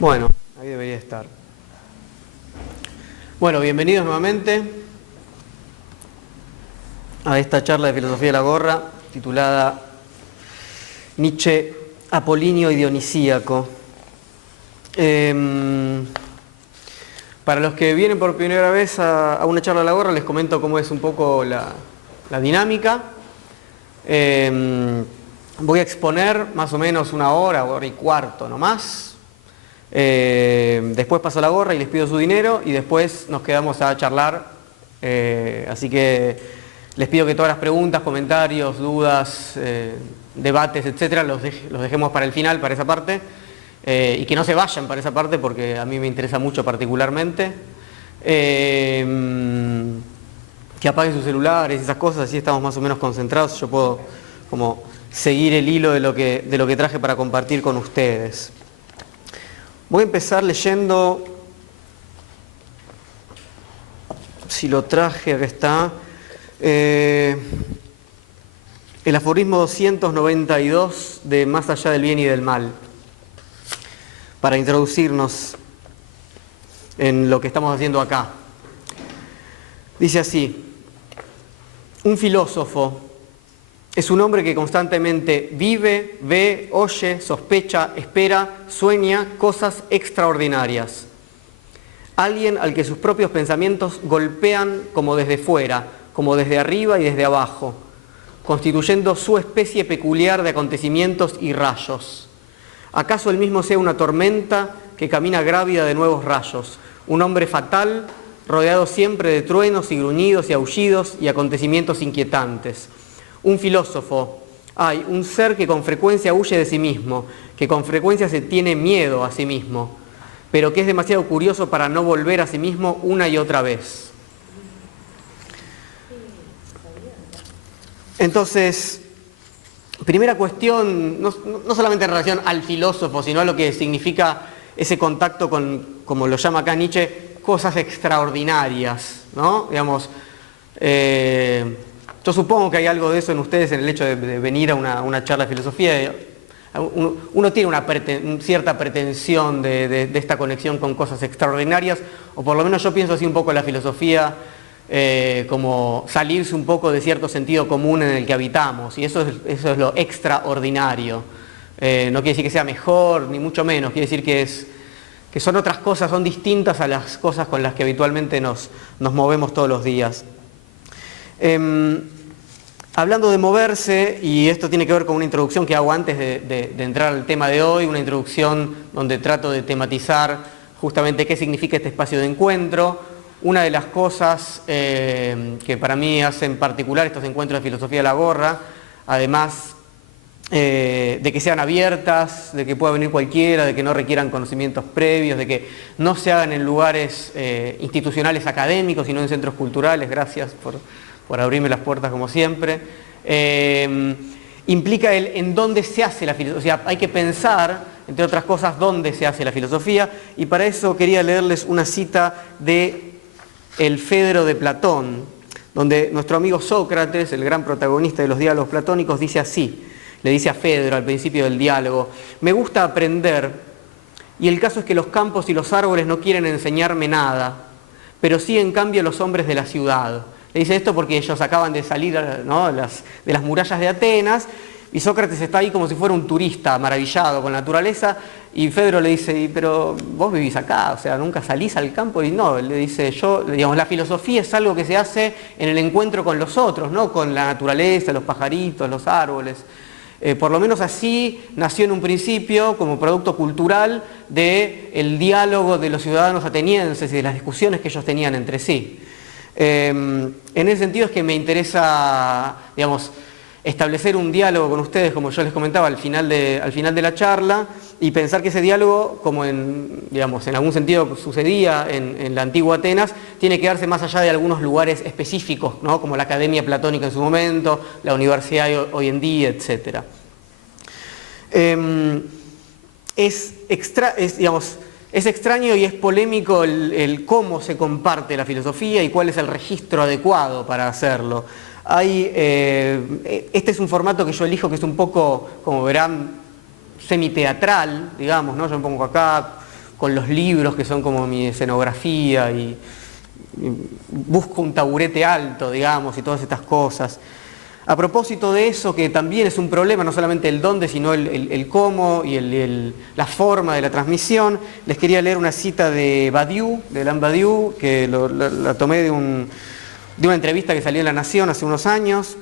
Bueno, ahí debería estar. Bueno, bienvenidos nuevamente a esta charla de filosofía de la gorra titulada Nietzsche, Apolinio y Dionisíaco. Para los que vienen por primera vez a una charla de la gorra, les comento cómo es un poco la dinámica. Voy a exponer más o menos una hora y cuarto nomás. Después paso la gorra y les pido su dinero y después nos quedamos a charlar. Así que les pido que todas las preguntas, comentarios, dudas, debates, etcétera, los dejemos para el final, para esa parte. Y que no se vayan para esa parte porque a mí me interesa mucho particularmente. Que apaguen sus celulares y esas cosas, así estamos más o menos concentrados. Yo puedo como seguir el hilo de lo que traje para compartir con ustedes. Voy a empezar leyendo, si lo traje, acá está, el aforismo 292 de Más allá del bien y del mal, para introducirnos en lo que estamos haciendo acá. Dice así: un filósofo es un hombre que constantemente vive, ve, oye, sospecha, espera, sueña cosas extraordinarias. Alguien al que sus propios pensamientos golpean como desde fuera, como desde arriba y desde abajo, constituyendo su especie peculiar de acontecimientos y rayos. ¿Acaso él mismo sea una tormenta que camina grávida de nuevos rayos? Un hombre fatal, rodeado siempre de truenos y gruñidos y aullidos y acontecimientos inquietantes. Un filósofo, un ser que con frecuencia huye de sí mismo, que con frecuencia se tiene miedo a sí mismo, pero que es demasiado curioso para no volver a sí mismo una y otra vez. Entonces, primera cuestión, no solamente en relación al filósofo, sino a lo que significa ese contacto con, como lo llama acá Nietzsche, cosas extraordinarias, ¿no? Digamos, yo supongo que hay algo de eso en ustedes en el hecho de venir a una charla de filosofía. Uno tiene una cierta pretensión de esta conexión con cosas extraordinarias, o por lo menos yo pienso así un poco en la filosofía, como salirse un poco de cierto sentido común en el que habitamos, y eso es lo extraordinario. No quiere decir que sea mejor, ni mucho menos, quiere decir que son otras cosas, son distintas a las cosas con las que habitualmente nos movemos todos los días. Hablando de moverse, y esto tiene que ver con una introducción que hago antes de entrar al tema de hoy, una introducción donde trato de tematizar justamente qué significa este espacio de encuentro. Una de las cosas que para mí hacen particular estos encuentros de filosofía de la gorra, además de que sean abiertas, de que pueda venir cualquiera, de que no requieran conocimientos previos, de que no se hagan en lugares institucionales académicos, sino en centros culturales. Gracias por abrirme las puertas como siempre. Implica en dónde se hace la filosofía. O sea, hay que pensar, entre otras cosas, dónde se hace la filosofía, y para eso quería leerles una cita de El Fedro de Platón, donde nuestro amigo Sócrates, el gran protagonista de los diálogos platónicos, dice así, le dice a Fedro al principio del diálogo: me gusta aprender, y el caso es que los campos y los árboles no quieren enseñarme nada, pero sí en cambio los hombres de la ciudad. Le dice esto porque ellos acaban de salir, ¿no?, de las murallas de Atenas, y Sócrates está ahí como si fuera un turista maravillado con la naturaleza, y Fedro le dice: pero vos vivís acá, o sea, nunca salís al campo. Y no, le dice, digamos, la filosofía es algo que se hace en el encuentro con los otros, ¿no?, con la naturaleza, los pajaritos, los árboles. Por lo menos así nació en un principio como producto cultural del diálogo de los ciudadanos atenienses y de las discusiones que ellos tenían entre sí. En ese sentido es que me interesa, digamos, establecer un diálogo con ustedes, como yo les comentaba al final de la charla, y pensar que ese diálogo, como digamos, en algún sentido sucedía en la antigua Atenas, tiene que darse más allá de algunos lugares específicos, ¿no?, como la Academia Platónica en su momento, la universidad hoy en día, etc. Es extraño y es polémico el cómo se comparte la filosofía y cuál es el registro adecuado para hacerlo. Este es un formato que yo elijo, que es un poco, como verán, semiteatral, digamos, ¿no? Yo me pongo acá, con los libros que son como mi escenografía y busco un taburete alto, digamos, y todas estas cosas. A propósito de eso, que también es un problema, no solamente el dónde, sino el cómo y la forma de la transmisión, les quería leer una cita de Badiou, de Alain Badiou, que la tomé de una entrevista que salió en La Nación hace unos años,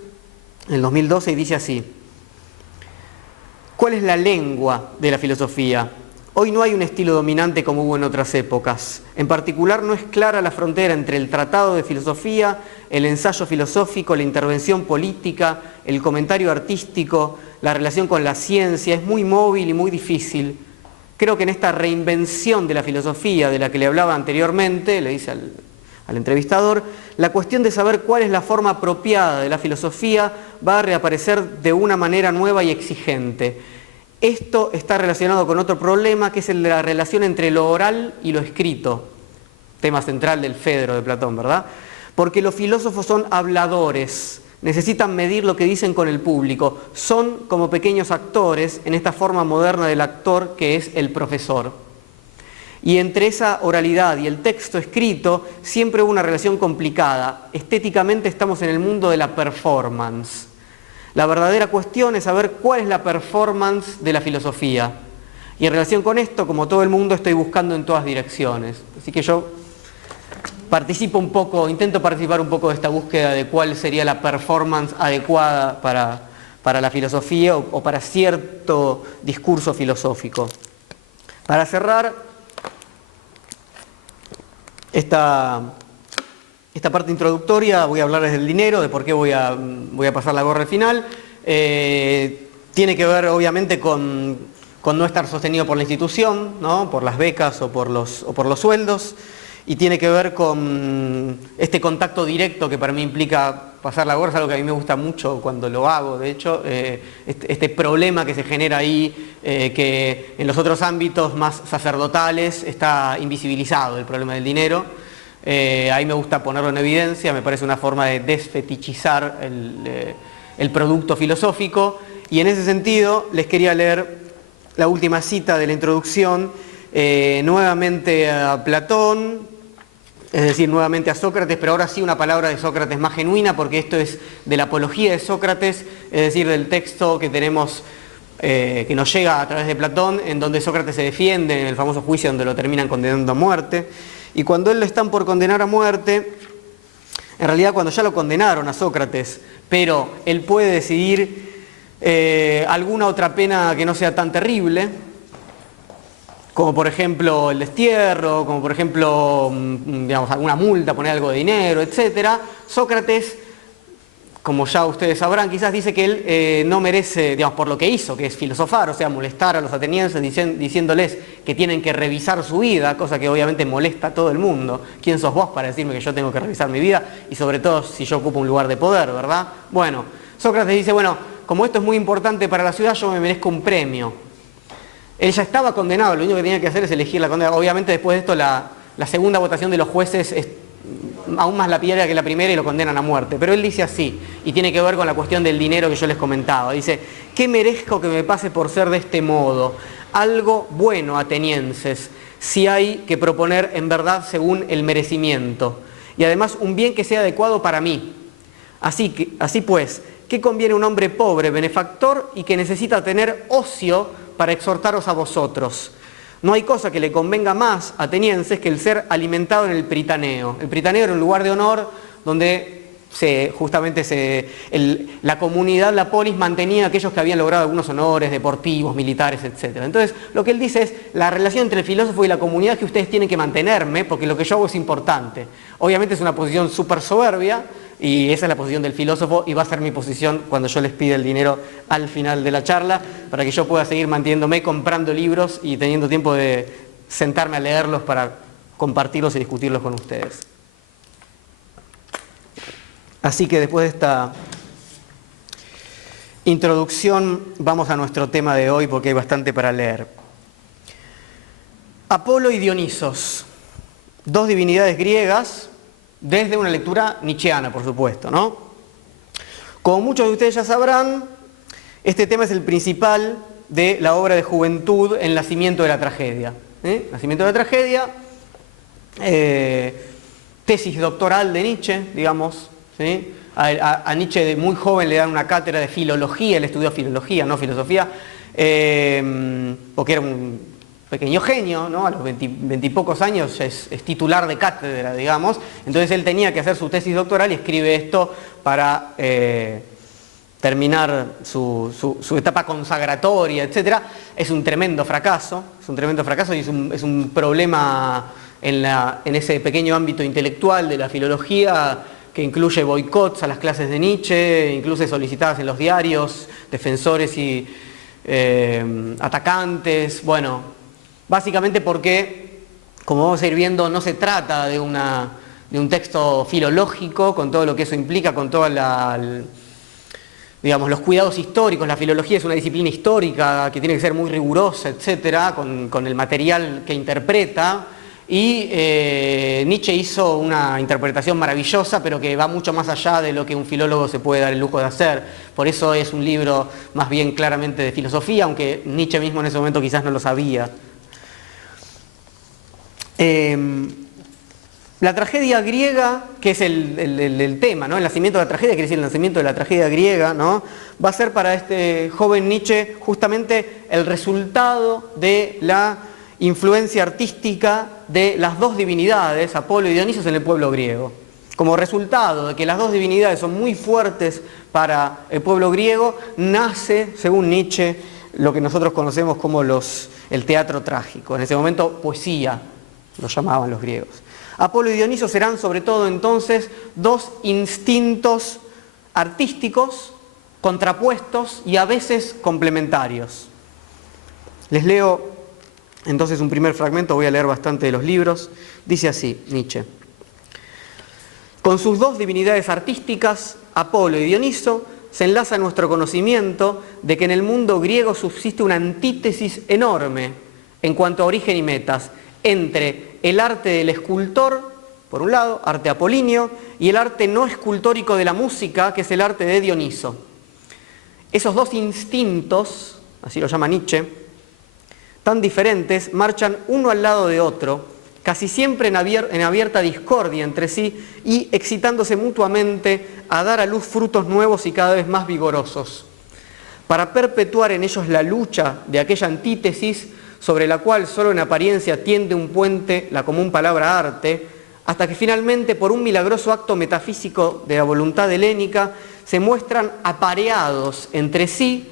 en el 2012, y dice así: ¿cuál es la lengua de la filosofía? Hoy no hay un estilo dominante como hubo en otras épocas. En particular, no es clara la frontera entre el tratado de filosofía, el ensayo filosófico, la intervención política, el comentario artístico, la relación con la ciencia. Es muy móvil y muy difícil. Creo que en esta reinvención de la filosofía de la que le hablaba anteriormente, le dice al entrevistador, la cuestión de saber cuál es la forma apropiada de la filosofía va a reaparecer de una manera nueva y exigente. Esto está relacionado con otro problema, que es el de la relación entre lo oral y lo escrito, tema central del Fedro de Platón, ¿verdad? Porque los filósofos son habladores, necesitan medir lo que dicen con el público, son como pequeños actores en esta forma moderna del actor que es el profesor. Y entre esa oralidad y el texto escrito siempre hubo una relación complicada. Estéticamente estamos en el mundo de la performance. La verdadera cuestión es saber cuál es la performance de la filosofía. Y en relación con esto, como todo el mundo, estoy buscando en todas direcciones. Así que yo intento participar un poco de esta búsqueda de cuál sería la performance adecuada para la filosofía o para cierto discurso filosófico. Para cerrar esta parte introductoria, voy a hablarles del dinero, de por qué voy a pasar la gorra al final. Tiene que ver obviamente con no estar sostenido por la institución, ¿no? Por las becas o por los sueldos, y tiene que ver con este contacto directo que para mí implica pasar la gorra. Es algo que a mí me gusta mucho cuando lo hago, de hecho, este problema que se genera ahí, que en los otros ámbitos más sacerdotales está invisibilizado, el problema del dinero. Ahí me gusta ponerlo en evidencia, me parece una forma de desfetichizar el producto filosófico, y en ese sentido les quería leer la última cita de la introducción, nuevamente a Platón, es decir, nuevamente a Sócrates, pero ahora sí una palabra de Sócrates más genuina, porque esto es de la apología de Sócrates, es decir, del texto que tenemos, que nos llega a través de Platón, en donde Sócrates se defiende en el famoso juicio donde lo terminan condenando a muerte. Y cuando él lo están por condenar a muerte, en realidad cuando ya lo condenaron a Sócrates, pero él puede decidir alguna otra pena que no sea tan terrible, como por ejemplo el destierro, como por ejemplo, digamos, alguna multa, poner algo de dinero, etc. Sócrates, como ya ustedes sabrán, quizás dice que él no merece, digamos, por lo que hizo, que es filosofar, o sea, molestar a los atenienses diciéndoles que tienen que revisar su vida, cosa que obviamente molesta a todo el mundo. ¿Quién sos vos para decirme que yo tengo que revisar mi vida? Y sobre todo si yo ocupo un lugar de poder, ¿verdad? Bueno, Sócrates dice, bueno, como esto es muy importante para la ciudad, yo me merezco un premio. Él ya estaba condenado, lo único que tenía que hacer es elegir la condena. Obviamente después de esto la segunda votación de los jueces es aún más lapidaria que la primera y lo condenan a muerte. Pero él dice así, y tiene que ver con la cuestión del dinero que yo les comentaba. Dice, ¿qué merezco que me pase por ser de este modo? Algo bueno, atenienses, si hay que proponer en verdad según el merecimiento. Y además un bien que sea adecuado para mí. Así pues, ¿qué conviene un hombre pobre, benefactor y que necesita tener ocio para exhortaros a vosotros? No hay cosa que le convenga más a atenienses que el ser alimentado en el Pritaneo. El Pritaneo era un lugar de honor donde la comunidad, la polis, mantenía a aquellos que habían logrado algunos honores deportivos, militares, etc. Entonces, lo que él dice es, la relación entre el filósofo y la comunidad que ustedes tienen que mantenerme, porque lo que yo hago es importante. Obviamente es una posición súper soberbia, y esa es la posición del filósofo, y va a ser mi posición cuando yo les pida el dinero al final de la charla, para que yo pueda seguir manteniéndome comprando libros y teniendo tiempo de sentarme a leerlos para compartirlos y discutirlos con ustedes. Así que después de esta introducción vamos a nuestro tema de hoy, porque hay bastante para leer. Apolo y Dionisos, dos divinidades griegas, desde una lectura nietzscheana, por supuesto, ¿no? Como muchos de ustedes ya sabrán, este tema es el principal de la obra de Juventud, El nacimiento de la tragedia. Nacimiento de la tragedia, tesis doctoral de Nietzsche, digamos, ¿sí? A Nietzsche de muy joven le dan una cátedra de filología, él estudió filología, no filosofía, porque era un pequeño genio, ¿no? A los 20 y pocos años es titular de cátedra, digamos, entonces él tenía que hacer su tesis doctoral y escribe esto para terminar su etapa consagratoria, etc. Es un tremendo fracaso y es un problema en ese pequeño ámbito intelectual de la filología, que incluye boicots a las clases de Nietzsche, incluso solicitadas en los diarios, defensores y atacantes. Bueno, básicamente porque, como vamos a ir viendo, no se trata de un texto filológico, con todo lo que eso implica, con toda digamos, los cuidados históricos. La filología es una disciplina histórica que tiene que ser muy rigurosa, etcétera, con el material que interpreta. Y Nietzsche hizo una interpretación maravillosa, pero que va mucho más allá de lo que un filólogo se puede dar el lujo de hacer. Por eso es un libro más bien claramente de filosofía, aunque Nietzsche mismo en ese momento quizás no lo sabía. La tragedia griega, que es el tema, ¿no? El nacimiento de la tragedia, quiere decir el nacimiento de la tragedia griega, ¿no? Va a ser para este joven Nietzsche justamente el resultado de la influencia artística de las dos divinidades, Apolo y Dionisos, en el pueblo griego. Como resultado de que las dos divinidades son muy fuertes para el pueblo griego, nace, según Nietzsche, lo que nosotros conocemos como el teatro trágico. En ese momento, poesía, lo llamaban los griegos. Apolo y Dioniso serán sobre todo entonces dos instintos artísticos contrapuestos y a veces complementarios. Les leo entonces un primer fragmento, voy a leer bastante de los libros. Dice así, Nietzsche: con sus dos divinidades artísticas, Apolo y Dioniso, se enlaza nuestro conocimiento de que en el mundo griego subsiste una antítesis enorme en cuanto a origen y metas entre el arte del escultor, por un lado, arte apolíneo, y el arte no escultórico de la música, que es el arte de Dioniso. Esos dos instintos, así lo llama Nietzsche, tan diferentes, marchan uno al lado de otro, casi siempre en abierta discordia entre sí y excitándose mutuamente a dar a luz frutos nuevos y cada vez más vigorosos, para perpetuar en ellos la lucha de aquella antítesis sobre la cual solo en apariencia tiende un puente la común palabra arte, hasta que finalmente, por un milagroso acto metafísico de la voluntad helénica, se muestran apareados entre sí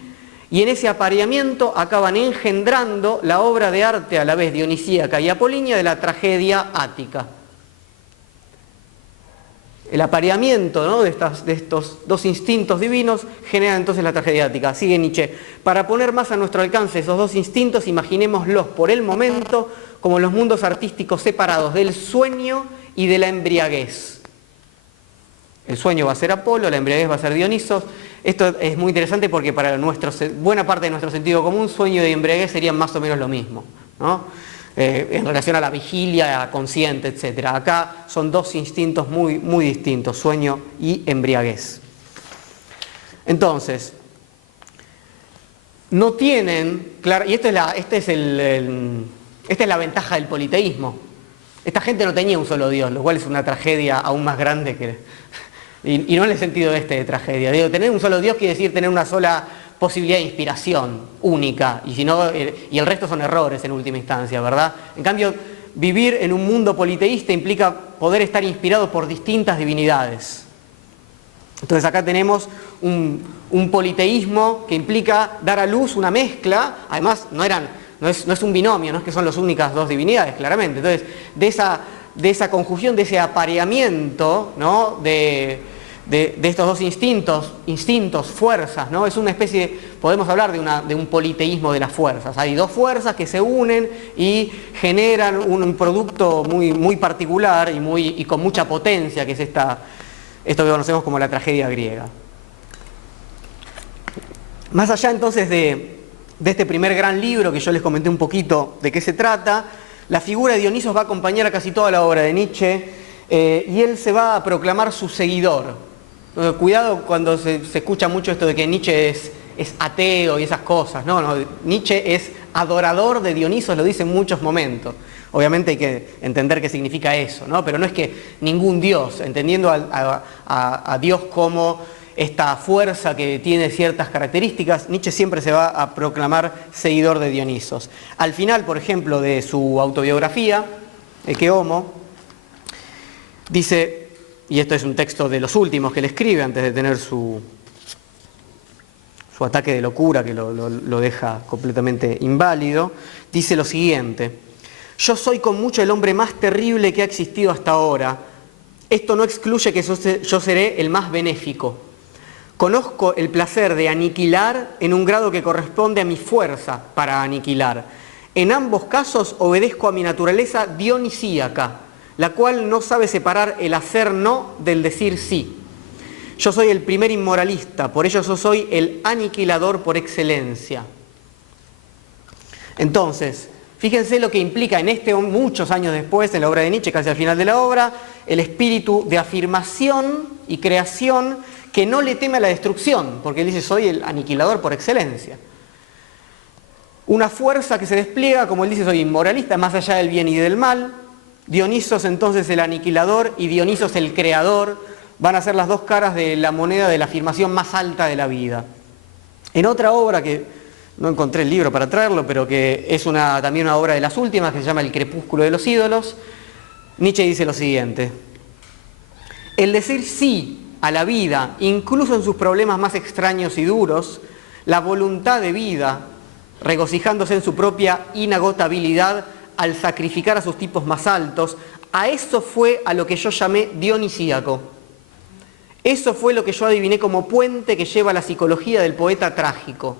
y en ese apareamiento acaban engendrando la obra de arte a la vez dionisíaca y apolínea de la tragedia ática. El apareamiento, ¿no?, de estos dos instintos divinos genera entonces la tragedia ática. Sigue Nietzsche: para poner más a nuestro alcance esos dos instintos, imaginémoslos por el momento como los mundos artísticos separados del sueño y de la embriaguez. El sueño va a ser Apolo, la embriaguez va a ser Dionisos. Esto es muy interesante porque para buena parte de nuestro sentido común, sueño y embriaguez serían más o menos lo mismo, ¿no? En relación a la vigilia consciente, etc. Acá son dos instintos muy, muy distintos, sueño y embriaguez. Entonces, no tienen, claro, y esta es la ventaja del politeísmo. Esta gente no tenía un solo Dios, lo cual es una tragedia aún más grande y no en el sentido de tragedia. Digo, tener un solo Dios quiere decir tener una sola posibilidad de inspiración única, y el resto son errores en última instancia, ¿verdad? En cambio, vivir en un mundo politeísta implica poder estar inspirado por distintas divinidades. Entonces acá tenemos un politeísmo que implica dar a luz una mezcla. Además no es un binomio, no es que son las únicas dos divinidades, claramente. Entonces, de esa conjunción, de ese apareamiento, ¿no?, de estos dos instintos, fuerzas, ¿no? Es una especie, podemos hablar de un politeísmo de las fuerzas. Hay dos fuerzas que se unen y generan un producto muy, muy particular y con mucha potencia, que es esto que conocemos como la tragedia griega. Más allá entonces de este primer gran libro, que yo les comenté un poquito de qué se trata, la figura de Dionisos va a acompañar a casi toda la obra de Nietzsche, y él se va a proclamar su seguidor. Cuidado cuando se escucha mucho esto de que Nietzsche es ateo y esas cosas. No, Nietzsche es adorador de Dionisos, lo dice en muchos momentos. Obviamente hay que entender qué significa eso, ¿no? Pero no es que ningún dios, entendiendo a Dios como esta fuerza que tiene ciertas características, Nietzsche siempre se va a proclamar seguidor de Dionisos. Al final, por ejemplo, de su autobiografía, Ecce Homo, dice, y esto es un texto de los últimos que él escribe antes de tener su ataque de locura que lo deja completamente inválido, dice lo siguiente: yo soy con mucho el hombre más terrible que ha existido hasta ahora. Esto no excluye que yo seré el más benéfico. Conozco el placer de aniquilar en un grado que corresponde a mi fuerza para aniquilar. En ambos casos obedezco a mi naturaleza dionisíaca, la cual no sabe separar el hacer no del decir sí. Yo soy el primer inmoralista, por ello yo soy el aniquilador por excelencia. Entonces, fíjense lo que implica muchos años después, en la obra de Nietzsche, casi al final de la obra, el espíritu de afirmación y creación que no le teme a la destrucción, porque él dice, soy el aniquilador por excelencia. Una fuerza que se despliega, como él dice, soy inmoralista, más allá del bien y del mal. Dionisos entonces el aniquilador y Dionisos el creador van a ser las dos caras de la moneda de la afirmación más alta de la vida. En otra obra que no encontré el libro para traerlo, pero que es también una obra de las últimas, que se llama El crepúsculo de los ídolos, Nietzsche dice lo siguiente: el decir sí a la vida, incluso en sus problemas más extraños y duros, la voluntad de vida, regocijándose en su propia inagotabilidad al sacrificar a sus tipos más altos, a eso fue a lo que yo llamé dionisíaco. Eso fue lo que yo adiviné como puente que lleva a la psicología del poeta trágico.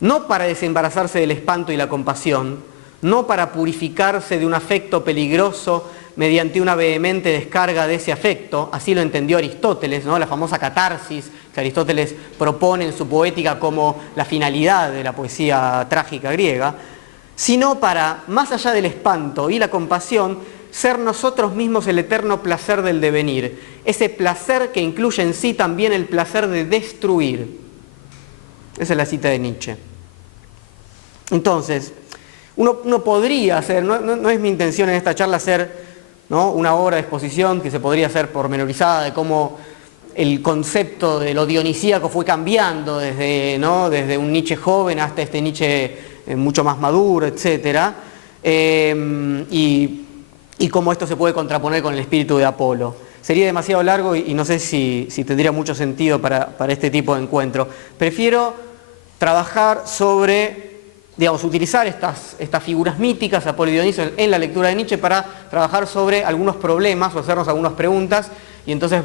No para desembarazarse del espanto y la compasión, no para purificarse de un afecto peligroso mediante una vehemente descarga de ese afecto, así lo entendió Aristóteles, ¿no? La famosa catarsis que Aristóteles propone en su poética como la finalidad de la poesía trágica griega, sino para, más allá del espanto y la compasión, ser nosotros mismos el eterno placer del devenir, ese placer que incluye en sí también el placer de destruir. Esa es la cita de Nietzsche. Entonces, uno podría hacer, no es mi intención en esta charla hacer, ¿no?, una obra de exposición que se podría hacer pormenorizada de cómo el concepto de lo dionisíaco fue cambiando desde un Nietzsche joven hasta este Nietzsche mucho más maduro, etc. Y cómo esto se puede contraponer con el espíritu de Apolo. Sería demasiado largo y no sé si tendría mucho sentido para este tipo de encuentro. Prefiero trabajar sobre, utilizar estas figuras míticas, Apolo y Dioniso, en la lectura de Nietzsche para trabajar sobre algunos problemas o hacernos algunas preguntas y entonces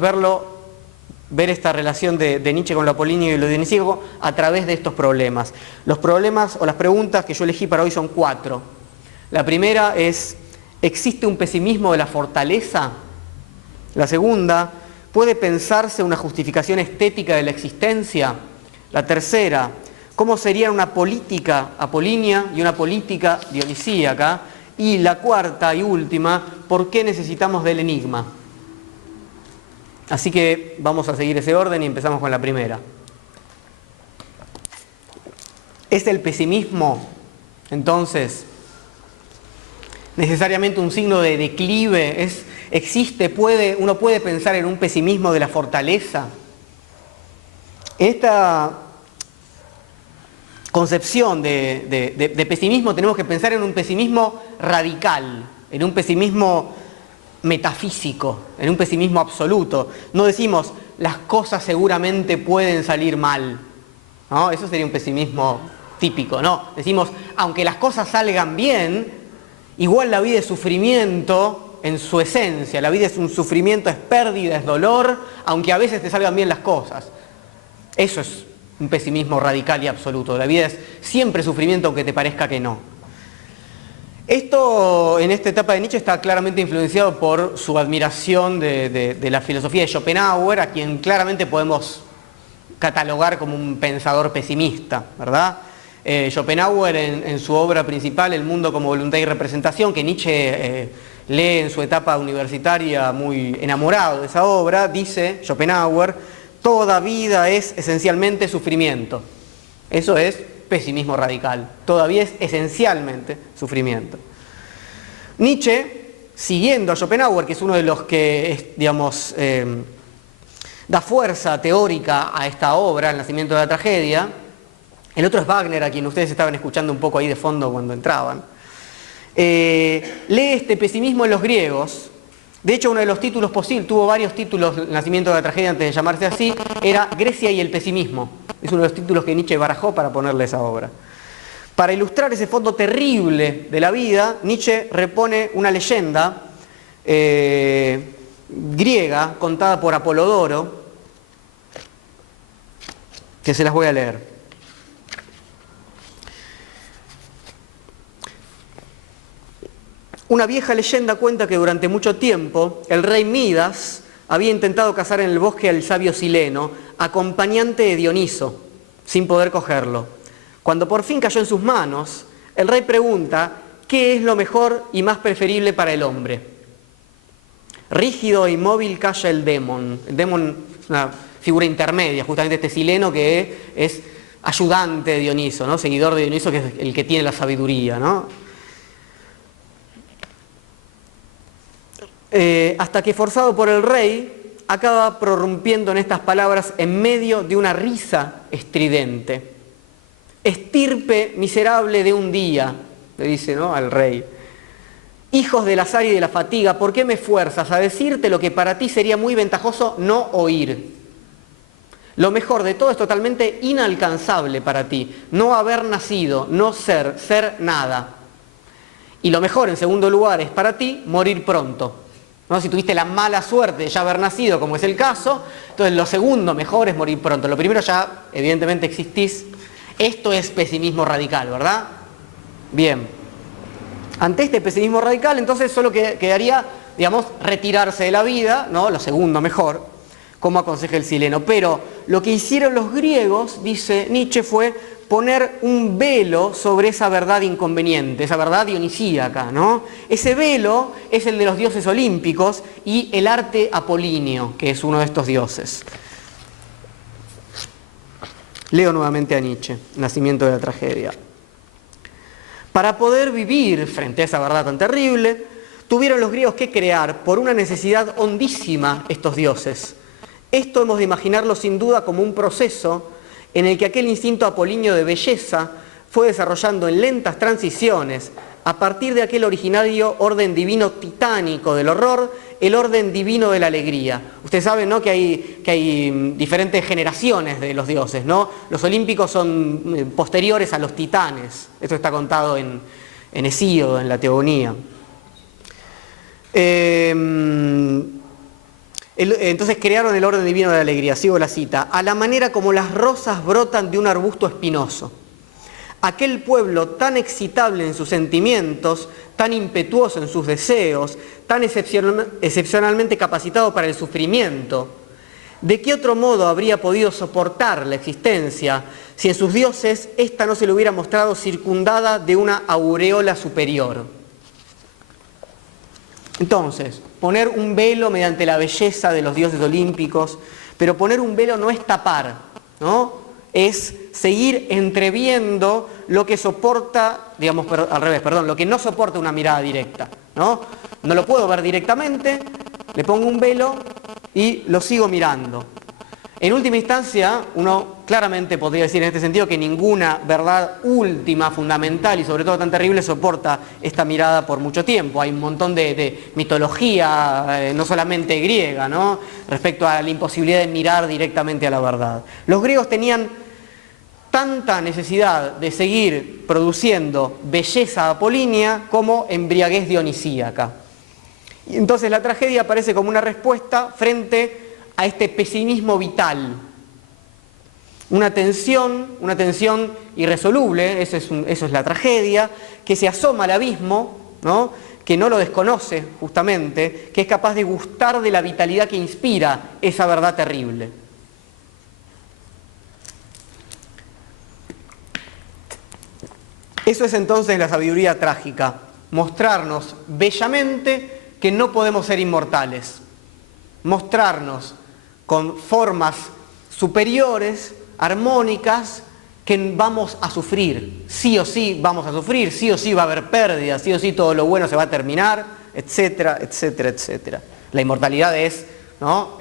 ver esta relación de Nietzsche con lo apolíneo y lo dionisíaco a través de estos problemas. Los problemas o las preguntas que yo elegí para hoy son 4. La primera es: ¿existe un pesimismo de la fortaleza? La segunda: ¿puede pensarse una justificación estética de la existencia? La tercera: ¿cómo serían una política apolínea y una política dionisíaca? Y la cuarta y última: ¿por qué necesitamos del enigma? Así que vamos a seguir ese orden y empezamos con la primera. ¿Es el pesimismo, entonces, necesariamente un signo de declive? ¿Uno puede pensar en un pesimismo de la fortaleza? En esta concepción de pesimismo tenemos que pensar en un pesimismo radical, en un pesimismo metafísico, en un pesimismo absoluto. No decimos, las cosas seguramente pueden salir mal, ¿no? Eso sería un pesimismo típico, ¿no? Decimos, aunque las cosas salgan bien, igual la vida es sufrimiento en su esencia. La vida es un sufrimiento, es pérdida, es dolor, aunque a veces te salgan bien las cosas. Eso es un pesimismo radical y absoluto. La vida es siempre sufrimiento, aunque te parezca que no. Esto, en esta etapa de Nietzsche, está claramente influenciado por su admiración de la filosofía de Schopenhauer, a quien claramente podemos catalogar como un pensador pesimista, ¿verdad? Schopenhauer, en su obra principal, El mundo como voluntad y representación, que Nietzsche lee en su etapa universitaria muy enamorado de esa obra, dice Schopenhauer: Toda vida es esencialmente sufrimiento. Eso es pesimismo radical. Todavía es esencialmente sufrimiento. Nietzsche, siguiendo a Schopenhauer, que es uno de los que, digamos, da fuerza teórica a esta obra, El nacimiento de la tragedia. El otro es Wagner, a quien ustedes estaban escuchando un poco ahí de fondo cuando entraban. Lee este pesimismo en los griegos. De hecho, uno de los títulos posibles, tuvo varios títulos, El nacimiento de la tragedia antes de llamarse así, era Grecia y el pesimismo. Es uno de los títulos que Nietzsche barajó para ponerle esa obra. Para ilustrar ese fondo terrible de la vida, Nietzsche repone una leyenda griega contada por Apolodoro, que se las voy a leer. Una vieja leyenda cuenta que durante mucho tiempo el rey Midas había intentado cazar en el bosque al sabio Sileno, acompañante de Dioniso, sin poder cogerlo. Cuando por fin cayó en sus manos, el rey pregunta qué es lo mejor y más preferible para el hombre. Rígido e inmóvil calla el demon. El demon es una figura intermedia, justamente este Sileno que es ayudante de Dioniso, ¿no? Seguidor de Dioniso, que es el que tiene la sabiduría, ¿no? Hasta que, forzado por el rey, acaba prorrumpiendo en estas palabras en medio de una risa estridente. Estirpe miserable de un día, le dice, ¿no?, al rey. Hijos del azar y de la fatiga, ¿por qué me fuerzas a decirte lo que para ti sería muy ventajoso no oír? Lo mejor de todo es totalmente inalcanzable para ti. No haber nacido, no ser nada. Y lo mejor, en segundo lugar, es para ti morir pronto. ¿No? Si tuviste la mala suerte de ya haber nacido, como es el caso, entonces lo segundo mejor es morir pronto. Lo primero, ya evidentemente existís. Esto es pesimismo radical, ¿verdad? Bien. Ante este pesimismo radical, entonces solo quedaría, digamos, retirarse de la vida, ¿no? Lo segundo mejor, como aconseja el Sileno. Pero lo que hicieron los griegos, dice Nietzsche, fue poner un velo sobre esa verdad inconveniente, esa verdad dionisíaca, ¿no? Ese velo es el de los dioses olímpicos y el arte apolíneo, que es uno de estos dioses. Leo nuevamente a Nietzsche, Nacimiento de la tragedia. Para poder vivir frente a esa verdad tan terrible, tuvieron los griegos que crear por una necesidad hondísima estos dioses. Esto hemos de imaginarlo sin duda como un proceso en el que aquel instinto apolíneo de belleza fue desarrollando en lentas transiciones, a partir de aquel originario orden divino titánico del horror, el orden divino de la alegría. Ustedes saben, ¿no?, que hay diferentes generaciones de los dioses, ¿no? Los olímpicos son posteriores a los titanes. Esto está contado en Hesíodo, en la Teogonía. Entonces crearon el orden divino de la alegría, sigo la cita, a la manera como las rosas brotan de un arbusto espinoso. Aquel pueblo tan excitable en sus sentimientos, tan impetuoso en sus deseos, tan excepcionalmente capacitado para el sufrimiento, ¿de qué otro modo habría podido soportar la existencia si en sus dioses ésta no se le hubiera mostrado circundada de una aureola superior? Entonces, poner un velo mediante la belleza de los dioses olímpicos, pero poner un velo no es tapar, ¿no? Es seguir entreviendo lo que soporta, digamos, al revés, perdón, lo que no soporta una mirada directa, ¿no? No lo puedo ver directamente, le pongo un velo y lo sigo mirando. En última instancia, uno claramente podría decir en este sentido que ninguna verdad última, fundamental y sobre todo tan terrible soporta esta mirada por mucho tiempo. Hay un montón de mitología, no solamente griega, ¿no?, respecto a la imposibilidad de mirar directamente a la verdad. Los griegos tenían tanta necesidad de seguir produciendo belleza apolínea como embriaguez dionisíaca. Y entonces la tragedia aparece como una respuesta frente a este pesimismo vital, una tensión irresoluble, eso es la tragedia, que se asoma al abismo, ¿no?, que no lo desconoce justamente, que es capaz de gustar de la vitalidad que inspira esa verdad terrible. Eso es entonces la sabiduría trágica, mostrarnos bellamente que no podemos ser inmortales, mostrarnos con formas superiores, armónicas, que vamos a sufrir. Sí o sí vamos a sufrir, sí o sí va a haber pérdidas, sí o sí todo lo bueno se va a terminar, etcétera, etcétera, etcétera. La inmortalidad es, ¿no?,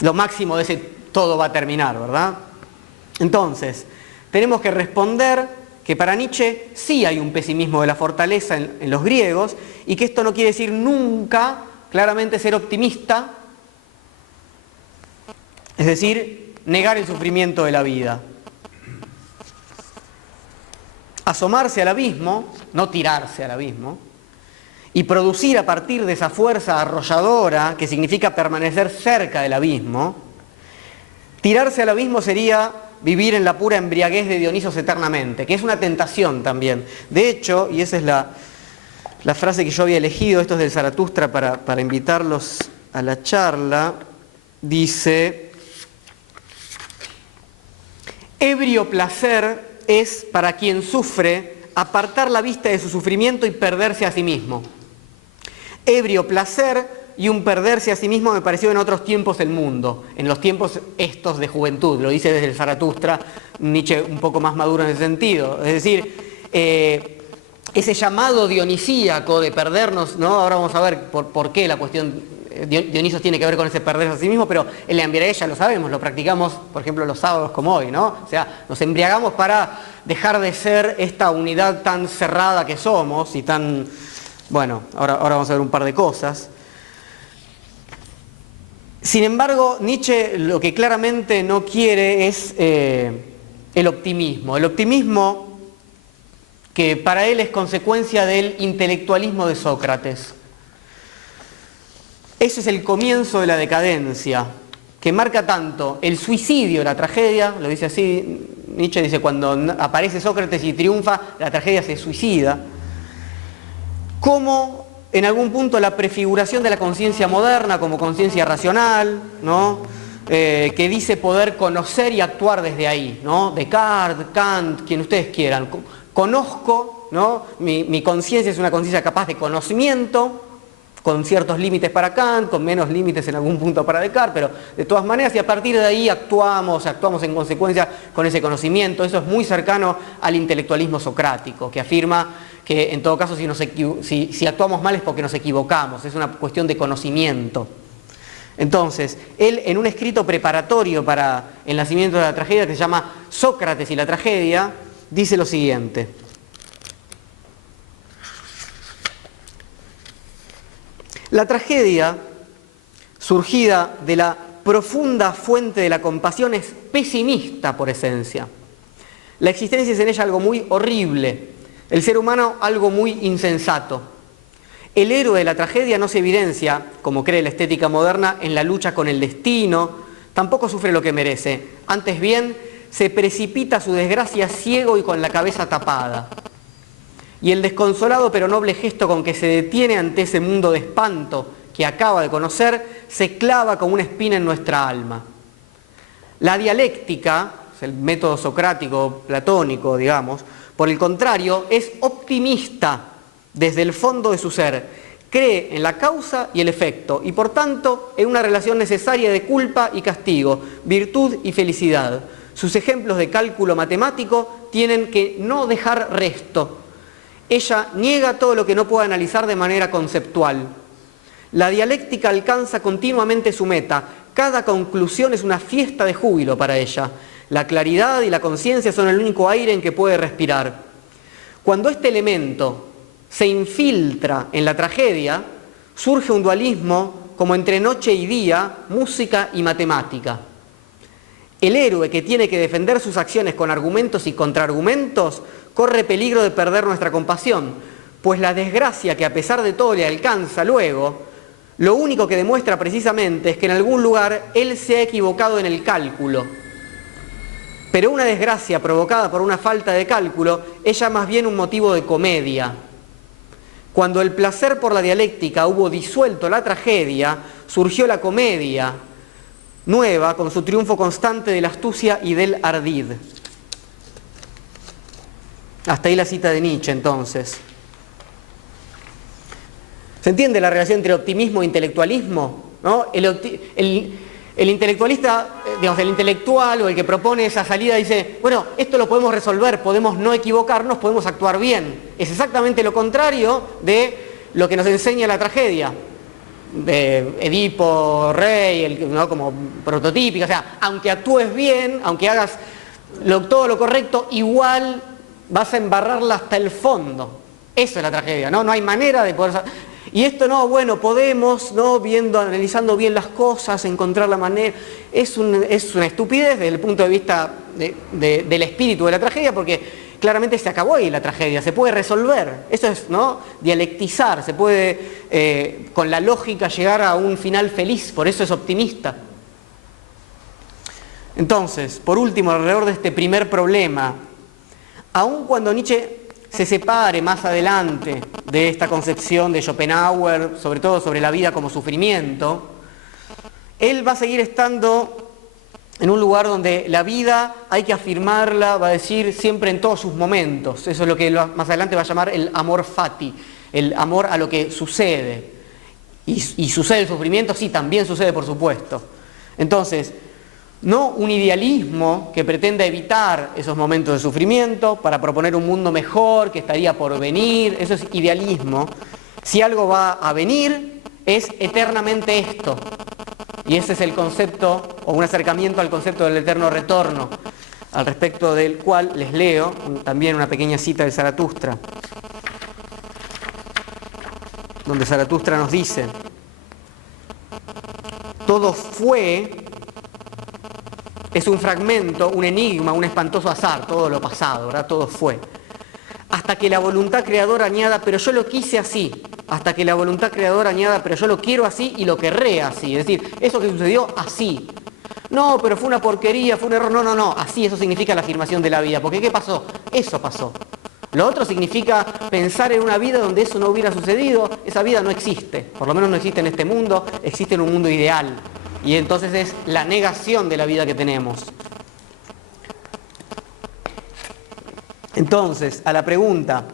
lo máximo de ese todo va a terminar, ¿verdad? Entonces, tenemos que responder que para Nietzsche sí hay un pesimismo de la fortaleza en los griegos, y que esto no quiere decir nunca claramente ser optimista, es decir, negar el sufrimiento de la vida. Asomarse al abismo, no tirarse al abismo, y producir a partir de esa fuerza arrolladora, que significa permanecer cerca del abismo. Tirarse al abismo sería vivir en la pura embriaguez de Dionisos eternamente, que es una tentación también. De hecho, y esa es la frase que yo había elegido, esto es del Zaratustra para invitarlos a la charla, dice: ebrio placer es, para quien sufre, apartar la vista de su sufrimiento y perderse a sí mismo. Ebrio placer y un perderse a sí mismo me pareció en otros tiempos el mundo, en los tiempos estos de juventud, lo dice desde el Zaratustra, Nietzsche un poco más maduro en ese sentido. Es decir, ese llamado dionisíaco de perdernos, ¿no? Ahora vamos a ver por qué la cuestión Dionisos tiene que ver con ese perderse a sí mismo, pero en la embriaguez ya lo sabemos, lo practicamos, por ejemplo, los sábados como hoy, ¿no? O sea, nos embriagamos para dejar de ser esta unidad tan cerrada que somos y tan... Bueno, ahora vamos a ver un par de cosas. Sin embargo, Nietzsche lo que claramente no quiere es el optimismo. El optimismo que para él es consecuencia del intelectualismo de Sócrates. Ese es el comienzo de la decadencia, que marca tanto el suicidio, la tragedia, lo dice así, Nietzsche dice, cuando aparece Sócrates y triunfa, la tragedia se suicida, como en algún punto la prefiguración de la conciencia moderna como conciencia racional, ¿no? Que dice poder conocer y actuar desde ahí, ¿no? Descartes, Kant, quien ustedes quieran. Conozco, ¿no? Mi conciencia es una conciencia capaz de conocimiento, con ciertos límites para Kant, con menos límites en algún punto para Descartes, pero de todas maneras, y a partir de ahí actuamos en consecuencia con ese conocimiento. Eso es muy cercano al intelectualismo socrático, que afirma que en todo caso si actuamos mal es porque nos equivocamos, es una cuestión de conocimiento. Entonces, él en un escrito preparatorio para el nacimiento de la tragedia, que se llama Sócrates y la tragedia, dice lo siguiente: la tragedia, surgida de la profunda fuente de la compasión, es pesimista por esencia. La existencia es en ella algo muy horrible, el ser humano algo muy insensato. El héroe de la tragedia no se evidencia, como cree la estética moderna, en la lucha con el destino, tampoco sufre lo que merece, antes bien se precipita a su desgracia ciego y con la cabeza tapada. Y el desconsolado pero noble gesto con que se detiene ante ese mundo de espanto que acaba de conocer, se clava como una espina en nuestra alma. La dialéctica, el método socrático, platónico, digamos, por el contrario, es optimista desde el fondo de su ser, cree en la causa y el efecto, y por tanto en una relación necesaria de culpa y castigo, virtud y felicidad. Sus ejemplos de cálculo matemático tienen que no dejar resto. Ella niega todo lo que no pueda analizar de manera conceptual. La dialéctica alcanza continuamente su meta. Cada conclusión es una fiesta de júbilo para ella. La claridad y la conciencia son el único aire en que puede respirar. Cuando este elemento se infiltra en la tragedia, surge un dualismo como entre noche y día, música y matemática. El héroe que tiene que defender sus acciones con argumentos y contraargumentos corre peligro de perder nuestra compasión, pues la desgracia que a pesar de todo le alcanza luego, lo único que demuestra precisamente es que en algún lugar él se ha equivocado en el cálculo. Pero una desgracia provocada por una falta de cálculo es ya más bien un motivo de comedia. Cuando el placer por la dialéctica hubo disuelto la tragedia, surgió la comedia nueva con su triunfo constante de la astucia y del ardid. Hasta ahí la cita de Nietzsche, entonces. ¿Se entiende la relación entre optimismo e intelectualismo? ¿No? El intelectualista, digamos, el intelectual o el que propone esa salida dice, bueno, esto lo podemos resolver, podemos no equivocarnos, podemos actuar bien. Es exactamente lo contrario de lo que nos enseña la tragedia. De Edipo, rey, ¿no? Como prototípica, o sea, aunque actúes bien, aunque hagas todo lo correcto, igual vas a embarrarla hasta el fondo. Eso es la tragedia, ¿no? No hay manera de poder... Y esto no, bueno, podemos, ¿no? Analizando bien las cosas, encontrar la manera... Es una estupidez desde el punto de vista del espíritu de la tragedia, porque claramente se acabó ahí la tragedia, se puede resolver. Eso es, ¿no? Dialectizar, se puede, con la lógica, llegar a un final feliz, por eso es optimista. Entonces, por último, alrededor de este primer problema, aun cuando Nietzsche se separe más adelante de esta concepción de Schopenhauer, sobre todo sobre la vida como sufrimiento, él va a seguir estando en un lugar donde la vida hay que afirmarla, va a decir, siempre en todos sus momentos. Eso es lo que más adelante va a llamar el amor fati, el amor a lo que sucede. Y sucede el sufrimiento, sí, también sucede, por supuesto. Entonces, no un idealismo que pretenda evitar esos momentos de sufrimiento para proponer un mundo mejor que estaría por venir, eso es idealismo. Si algo va a venir, es eternamente esto. Y ese es el concepto, o un acercamiento al concepto del eterno retorno, al respecto del cual les leo también una pequeña cita de Zaratustra, donde Zaratustra nos dice: todo fue, es un fragmento, un enigma, un espantoso azar, todo lo pasado, ¿verdad? Todo fue. Hasta que la voluntad creadora añada, pero yo lo quise así. Hasta que la voluntad creadora añada, pero yo lo quiero así y lo querré así. Es decir, eso que sucedió así. No, pero fue una porquería, fue un error. No, no, no. Así, eso significa la afirmación de la vida. Porque ¿qué pasó? Eso pasó. Lo otro significa pensar en una vida donde eso no hubiera sucedido. Esa vida no existe. Por lo menos no existe en este mundo. Existe en un mundo ideal. Y entonces es la negación de la vida que tenemos. Entonces, a la pregunta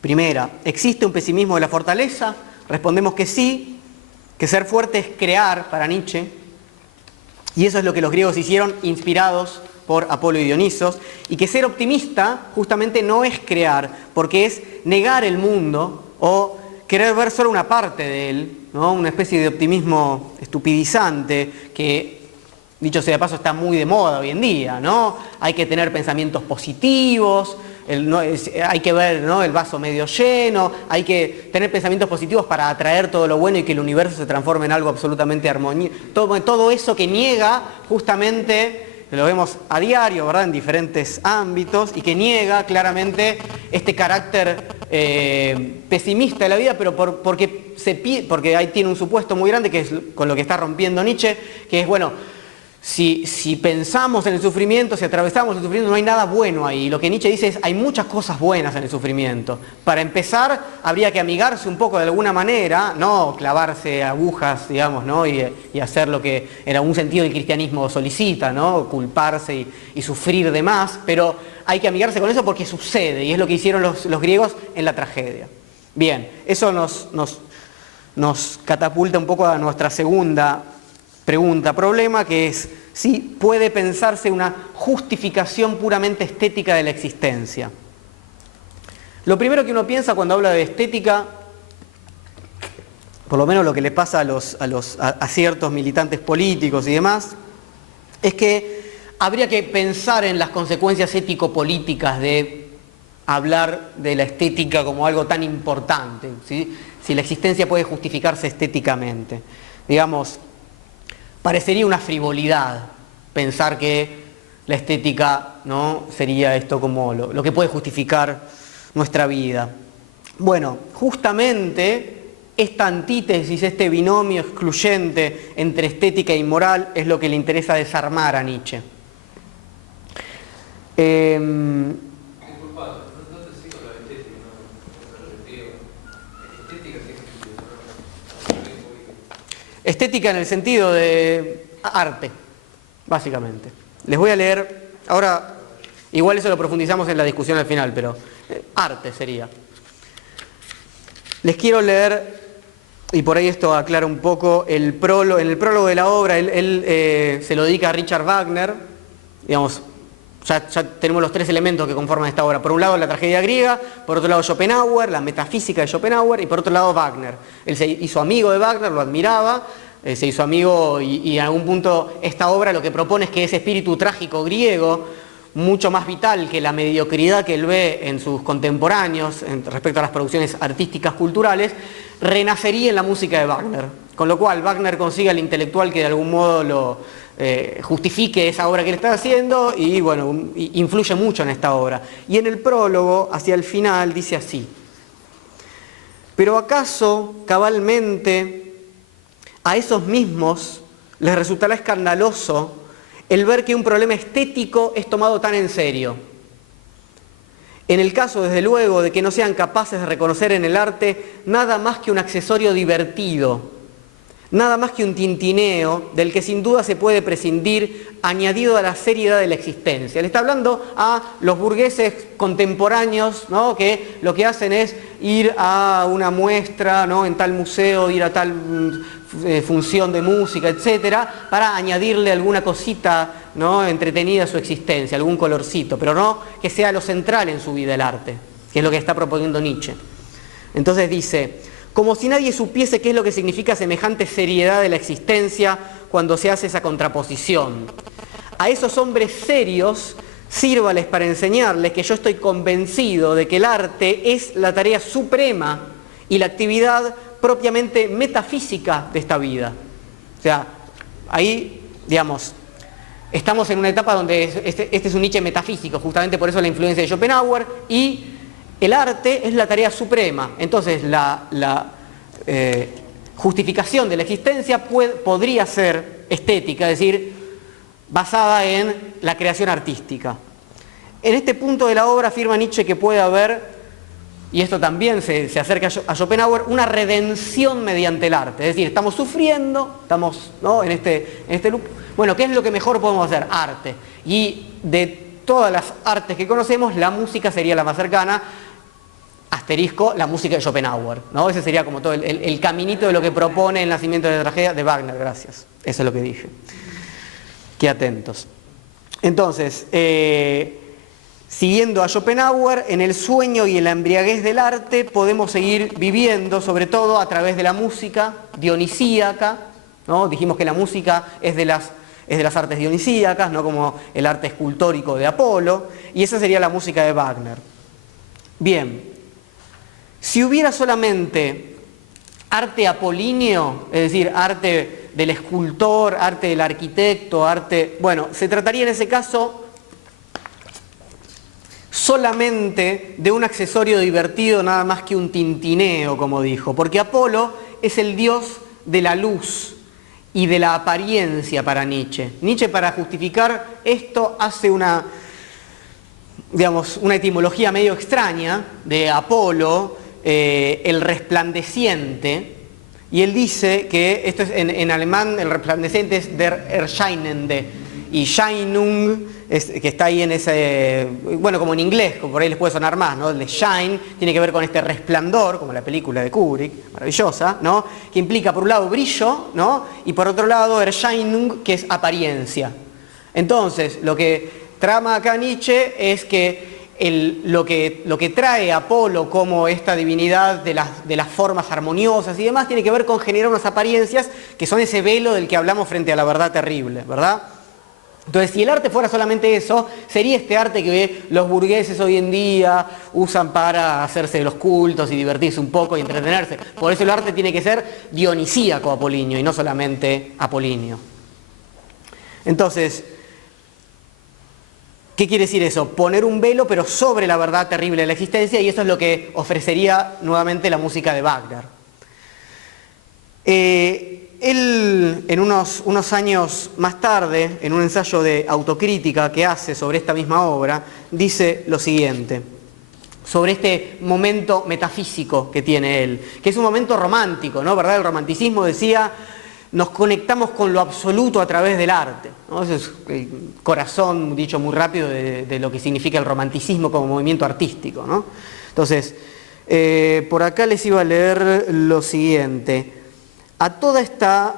primera, ¿existe un pesimismo de la fortaleza? Respondemos que sí, que ser fuerte es crear para Nietzsche, y eso es lo que los griegos hicieron inspirados por Apolo y Dionisos, y que ser optimista justamente no es crear, porque es negar el mundo o querer ver solo una parte de él, ¿no? Una especie de optimismo estupidizante que, dicho sea de paso, está muy de moda hoy en día, ¿no? Hay que tener pensamientos positivos, hay que ver, ¿no? El vaso medio lleno, hay que tener pensamientos positivos para atraer todo lo bueno y que el universo se transforme en algo absolutamente armonioso. Todo eso que niega justamente, lo vemos a diario, ¿verdad? En diferentes ámbitos, y que niega claramente este carácter pesimista de la vida, pero porque ahí tiene un supuesto muy grande, que es con lo que está rompiendo Nietzsche, que es, bueno, si pensamos en el sufrimiento, si atravesamos el sufrimiento, no hay nada bueno ahí. Lo que Nietzsche dice es, hay muchas cosas buenas en el sufrimiento. Para empezar, habría que amigarse un poco de alguna manera, no clavarse agujas, digamos, ¿no? y hacer lo que en algún sentido el cristianismo solicita, ¿no? Culparse y sufrir de más, pero hay que amigarse con eso porque sucede, y es lo que hicieron los griegos en la tragedia. Bien, eso nos catapulta un poco a nuestra segunda problema, que es si puede pensarse una justificación puramente estética de la existencia. Lo primero que uno piensa cuando habla de estética, por lo menos lo que le pasa a ciertos militantes políticos y demás, es que habría que pensar en las consecuencias ético-políticas de hablar de la estética como algo tan importante, ¿sí? Si la existencia puede justificarse estéticamente. Digamos, parecería una frivolidad pensar que la estética, ¿no? Sería esto como lo que puede justificar nuestra vida. Bueno, justamente esta antítesis, este binomio excluyente entre estética e inmoral es lo que le interesa desarmar a Nietzsche. Disculpa, no te sigo la estética, Estética en el sentido de arte, básicamente. Les voy a leer, ahora, igual eso lo profundizamos en la discusión al final, pero arte sería. Les quiero leer y por ahí esto aclara un poco en el prólogo de la obra, él se lo dedica a Richard Wagner, digamos, ya tenemos los tres elementos que conforman esta obra. Por un lado la tragedia griega, por otro lado Schopenhauer, la metafísica de Schopenhauer, y por otro lado Wagner. Él se hizo amigo de Wagner, lo admiraba, se hizo amigo y en algún punto esta obra lo que propone es que ese espíritu trágico griego, mucho más vital que la mediocridad que él ve en sus contemporáneos respecto a las producciones artísticas culturales, renacería en la música de Wagner. Con lo cual Wagner consigue al intelectual que de algún modo lo justifique esa obra que él está haciendo y bueno, influye mucho en esta obra. Y en el prólogo, hacia el final, dice así: ¿pero acaso cabalmente a esos mismos les resultará escandaloso el ver que un problema estético es tomado tan en serio? En el caso, desde luego, de que no sean capaces de reconocer en el arte nada más que un accesorio divertido, nada más que un tintineo del que sin duda se puede prescindir añadido a la seriedad de la existencia. Le está hablando a los burgueses contemporáneos, ¿no?, que lo que hacen es ir a una muestra, ¿no?, en tal museo, ir a tal función de música, etcétera, para añadirle alguna cosita, ¿no?, entretenida a su existencia, algún colorcito, pero no que sea lo central en su vida el arte, que es lo que está proponiendo Nietzsche. Entonces dice: como si nadie supiese qué es lo que significa semejante seriedad de la existencia cuando se hace esa contraposición. A esos hombres serios sírvales para enseñarles que yo estoy convencido de que el arte es la tarea suprema y la actividad propiamente metafísica de esta vida. O sea, ahí, digamos, estamos en una etapa donde este es un Nietzsche metafísico, justamente por eso la influencia de Schopenhauer, y el arte es la tarea suprema. Entonces la justificación de la existencia podría ser estética, es decir, basada en la creación artística. En este punto de la obra afirma Nietzsche que puede haber, y esto también se acerca a Schopenhauer, una redención mediante el arte. Es decir, estamos sufriendo, estamos, ¿no?, en este loop. Bueno, ¿qué es lo que mejor podemos hacer? Arte. Y de todas las artes que conocemos, la música sería la más cercana. Asterisco, la música de Schopenhauer, ¿no? Ese sería como todo el caminito de lo que propone el nacimiento de la tragedia de Wagner, gracias. Eso es lo que dije. Qué atentos. Entonces, siguiendo a Schopenhauer, en el sueño y en la embriaguez del arte podemos seguir viviendo, sobre todo a través de la música dionisíaca, ¿no? Dijimos que la música es de las artes dionisíacas, no como el arte escultórico de Apolo, y esa sería la música de Wagner. Bien. Si hubiera solamente arte apolíneo, es decir, arte del escultor, arte del arquitecto, bueno, se trataría en ese caso solamente de un accesorio divertido, nada más que un tintineo, como dijo, porque Apolo es el dios de la luz y de la apariencia para Nietzsche. Nietzsche, para justificar esto, hace una etimología medio extraña de Apolo, el resplandeciente, y él dice que esto es en alemán, el resplandeciente es der Erscheinende, y Scheinung, que está ahí en ese, bueno, como en inglés, como por ahí les puede sonar más, ¿no? El de shine tiene que ver con este resplandor, como la película de Kubrick, maravillosa, ¿no?, que implica por un lado brillo, ¿no?, y por otro lado Erscheinung, que es apariencia. Entonces, lo que trama acá Nietzsche es que lo que trae Apolo como esta divinidad de las formas armoniosas y demás tiene que ver con generar unas apariencias que son ese velo del que hablamos frente a la verdad terrible, ¿verdad? Entonces, si el arte fuera solamente eso, sería este arte que los burgueses hoy en día usan para hacerse los cultos y divertirse un poco y entretenerse. Por eso el arte tiene que ser dionisíaco apolíneo y no solamente apolíneo. Entonces, ¿qué quiere decir eso? Poner un velo pero sobre la verdad terrible de la existencia, y eso es lo que ofrecería nuevamente la música de Wagner. Él, en unos años más tarde, en un ensayo de autocrítica que hace sobre esta misma obra, dice lo siguiente, sobre este momento metafísico que tiene él, que es un momento romántico, ¿no? ¿Verdad? El romanticismo decía: nos conectamos con lo absoluto a través del arte, ¿no? Ese es el corazón, dicho muy rápido, de lo que significa el romanticismo como movimiento artístico, ¿no? Entonces, por acá les iba a leer lo siguiente. a toda esta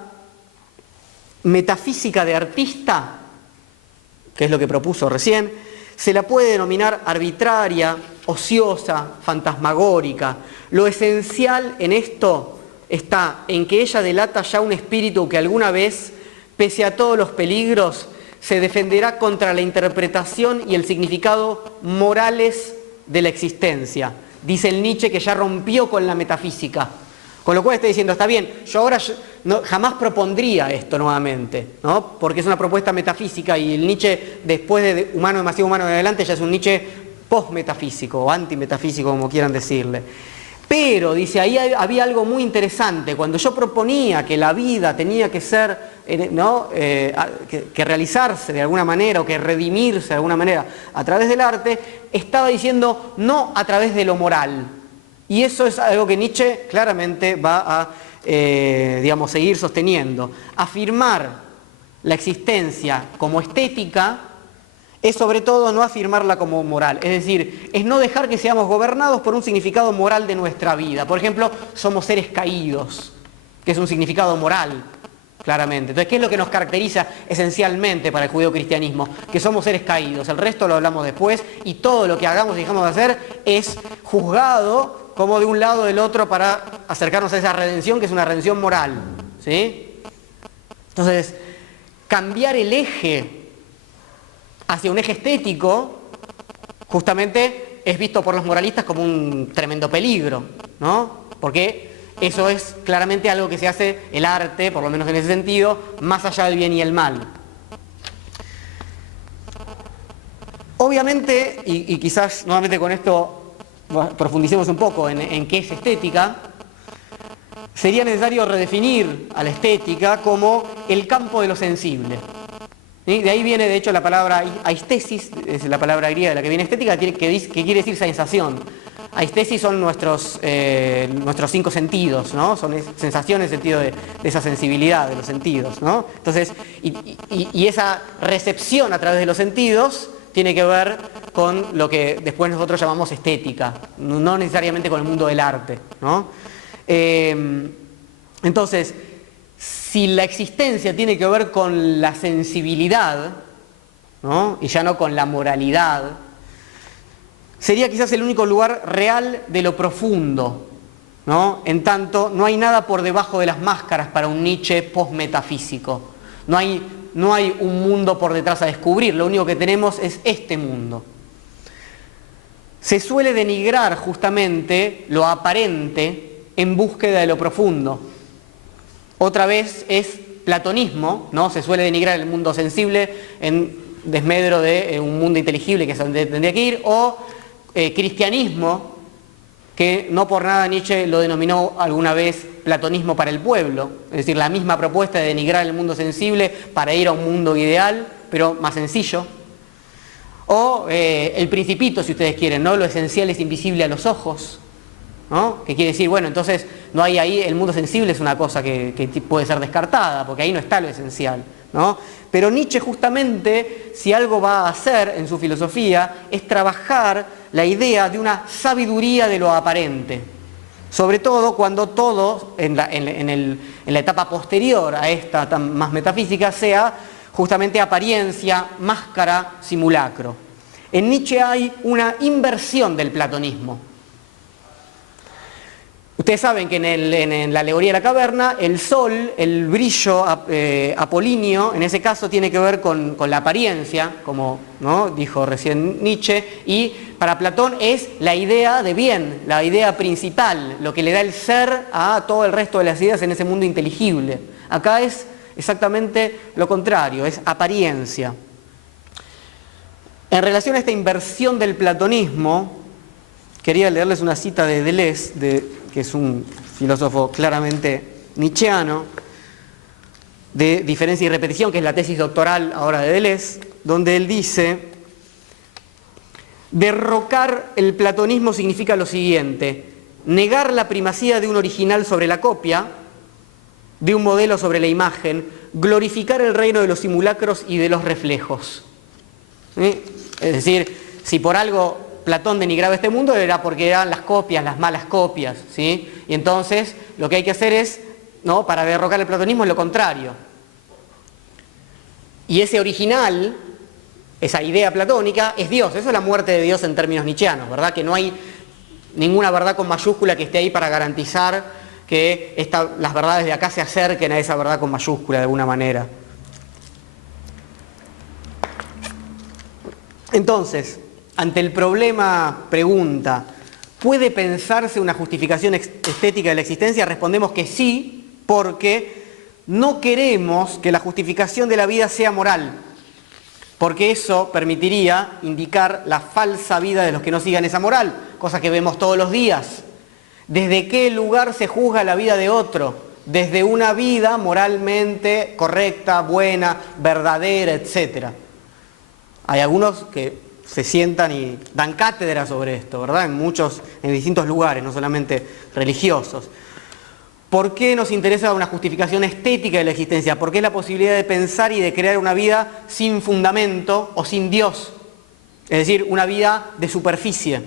metafísica de artista, que es lo que propuso recién, se la puede denominar arbitraria, ociosa, fantasmagórica. Lo esencial en esto está en que ella delata ya un espíritu que alguna vez, pese a todos los peligros, se defenderá contra la interpretación y el significado morales de la existencia. Dice el Nietzsche que ya rompió con la metafísica. Con lo cual está diciendo, está bien, yo ahora jamás propondría esto nuevamente, ¿no? Porque es una propuesta metafísica y el Nietzsche, después de Humano, demasiado humano en adelante, ya es un Nietzsche post-metafísico o antimetafísico, como quieran decirle. Pero, dice, ahí había algo muy interesante. Cuando yo proponía que la vida tenía que ser, ¿no? que realizarse de alguna manera o que redimirse de alguna manera a través del arte, estaba diciendo no a través de lo moral. Y eso es algo que Nietzsche claramente va a digamos, seguir sosteniendo. Afirmar la existencia como estética es sobre todo no afirmarla como moral, es decir, es no dejar que seamos gobernados por un significado moral de nuestra vida. Por ejemplo, somos seres caídos, que es un significado moral, claramente. Entonces, ¿qué es lo que nos caracteriza esencialmente para el judeocristianismo? Que somos seres caídos, el resto lo hablamos después, y todo lo que hagamos y dejamos de hacer es juzgado como de un lado o del otro para acercarnos a esa redención, que es una redención moral, ¿sí? Entonces, cambiar el eje hacia un eje estético, justamente es visto por los moralistas como un tremendo peligro, ¿no? Porque eso es claramente algo que se hace el arte, por lo menos en ese sentido, más allá del bien y el mal. Obviamente, y quizás nuevamente con esto profundicemos un poco en qué es estética, sería necesario redefinir a la estética como el campo de lo sensible. ¿Sí? De ahí viene, de hecho, la palabra aistesis, es la palabra griega de la que viene estética, que quiere decir sensación. Aistesis son nuestros 5 sentidos, ¿no? Son sensaciones en el sentido de esa sensibilidad de los sentidos, ¿no? Entonces, y esa recepción a través de los sentidos tiene que ver con lo que después nosotros llamamos estética, no necesariamente con el mundo del arte, ¿no? Entonces, si la existencia tiene que ver con la sensibilidad, ¿no? Y ya no con la moralidad, sería quizás el único lugar real de lo profundo, ¿no? En tanto, no hay nada por debajo de las máscaras para un Nietzsche post-metafísico. No hay un mundo por detrás a descubrir, lo único que tenemos es este mundo. Se suele denigrar justamente lo aparente en búsqueda de lo profundo. Otra vez es platonismo, ¿no? Se suele denigrar el mundo sensible en desmedro de un mundo inteligible, que es donde tendría que ir, o cristianismo, que no por nada Nietzsche lo denominó alguna vez platonismo para el pueblo, es decir, la misma propuesta de denigrar el mundo sensible para ir a un mundo ideal, pero más sencillo. O el Principito, si ustedes quieren, ¿no? Lo esencial es invisible a los ojos, ¿no? Que quiere decir, bueno, entonces no hay ahí, el mundo sensible es una cosa que puede ser descartada, porque ahí no está lo esencial, ¿no? Pero Nietzsche justamente, si algo va a hacer en su filosofía, es trabajar la idea de una sabiduría de lo aparente, sobre todo cuando todo, en la etapa posterior a esta tan más metafísica, sea justamente apariencia, máscara, simulacro. En Nietzsche hay una inversión del platonismo. Ustedes saben que en la alegoría de la caverna, el sol, el brillo apolíneo, en ese caso tiene que ver con la apariencia, como, ¿no?, dijo recién Nietzsche, y para Platón es la idea de bien, la idea principal, lo que le da el ser a todo el resto de las ideas en ese mundo inteligible. Acá es exactamente lo contrario, es apariencia. En relación a esta inversión del platonismo, quería leerles una cita de Deleuze, que es un filósofo claramente nietzscheano, de diferencia y repetición, que es la tesis doctoral ahora de Deleuze, donde él dice: derrocar el platonismo significa lo siguiente: negar la primacía de un original sobre la copia, de un modelo sobre la imagen, glorificar el reino de los simulacros y de los reflejos. ¿Sí? Es decir, si por algo Platón denigraba este mundo era porque eran las copias, las malas copias, ¿sí? Y entonces lo que hay que hacer es ¿no? Para derrocar el platonismo es lo contrario. Y ese original, esa idea platónica, es Dios. Eso es la muerte de Dios en términos nietzscheanos, ¿verdad? Que no hay ninguna verdad con mayúscula que esté ahí para garantizar que las verdades de acá se acerquen a esa verdad con mayúscula de alguna manera. Entonces, ante el problema pregunta, ¿puede pensarse una justificación estética de la existencia? Respondemos que sí, porque no queremos que la justificación de la vida sea moral, porque eso permitiría indicar la falsa vida de los que no sigan esa moral, cosa que vemos todos los días. ¿Desde qué lugar se juzga la vida de otro? Desde una vida moralmente correcta, buena, verdadera, etc. Hay algunos que se sientan y dan cátedra sobre esto, ¿verdad? En distintos lugares, no solamente religiosos. ¿Por qué nos interesa una justificación estética de la existencia? Porque es la posibilidad de pensar y de crear una vida sin fundamento o sin Dios. Es decir, una vida de superficie.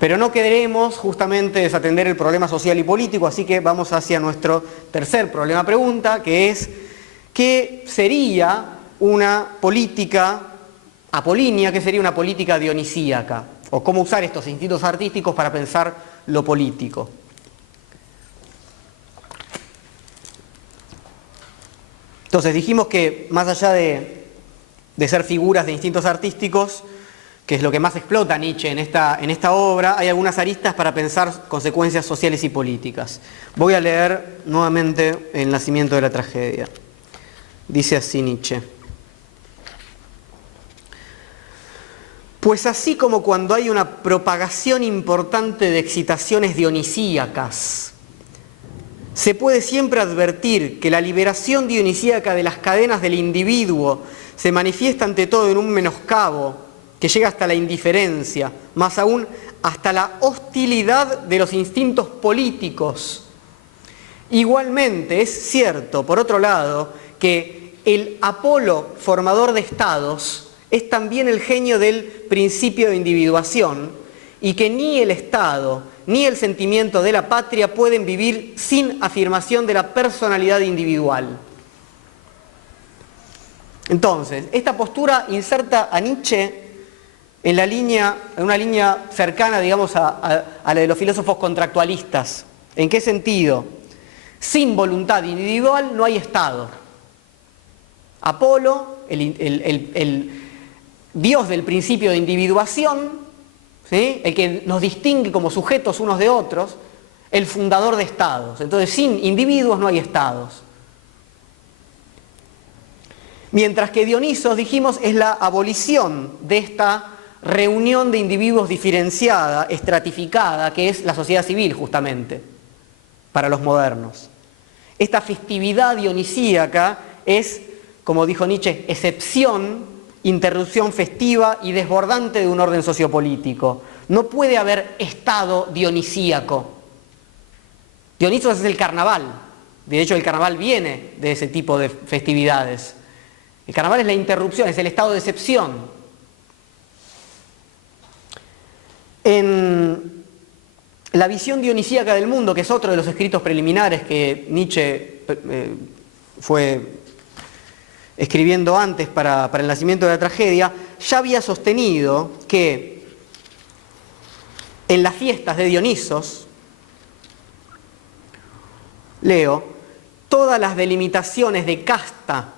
Pero no queremos justamente desatender el problema social y político, así que vamos hacia nuestro tercer problema pregunta, que es ¿qué sería una política apolínea? ¿Qué sería una política dionisíaca? O cómo usar estos instintos artísticos para pensar lo político. Entonces dijimos que más allá de ser figuras de instintos artísticos, que es lo que más explota Nietzsche en esta obra, hay algunas aristas para pensar consecuencias sociales y políticas. Voy a leer nuevamente El nacimiento de la tragedia. Dice así Nietzsche: pues así como cuando hay una propagación importante de excitaciones dionisíacas, se puede siempre advertir que la liberación dionisíaca de las cadenas del individuo se manifiesta ante todo en un menoscabo que llega hasta la indiferencia, más aún hasta la hostilidad de los instintos políticos. Igualmente es cierto, por otro lado, que el Apolo formador de estados es también el genio del principio de individuación y que ni el Estado ni el sentimiento de la patria pueden vivir sin afirmación de la personalidad individual. Entonces, esta postura inserta a Nietzsche en una línea cercana, digamos, a la de los filósofos contractualistas. ¿En qué sentido? Sin voluntad individual no hay Estado. Apolo, el dios del principio de individuación, ¿sí? El que nos distingue como sujetos unos de otros, el fundador de estados. Entonces, sin individuos no hay estados. Mientras que Dionisos, dijimos, es la abolición de esta reunión de individuos diferenciada, estratificada, que es la sociedad civil, justamente, para los modernos. Esta festividad dionisíaca es, como dijo Nietzsche, excepción, interrupción festiva y desbordante de un orden sociopolítico. No puede haber estado dionisíaco. Dionisos es el carnaval. De hecho, el carnaval viene de ese tipo de festividades. El carnaval es la interrupción, es el estado de excepción. En la visión dionisíaca del mundo, que es otro de los escritos preliminares que Nietzsche fue escribiendo antes para el nacimiento de la tragedia, ya había sostenido que en las fiestas de Dionisos, leo, todas las delimitaciones de casta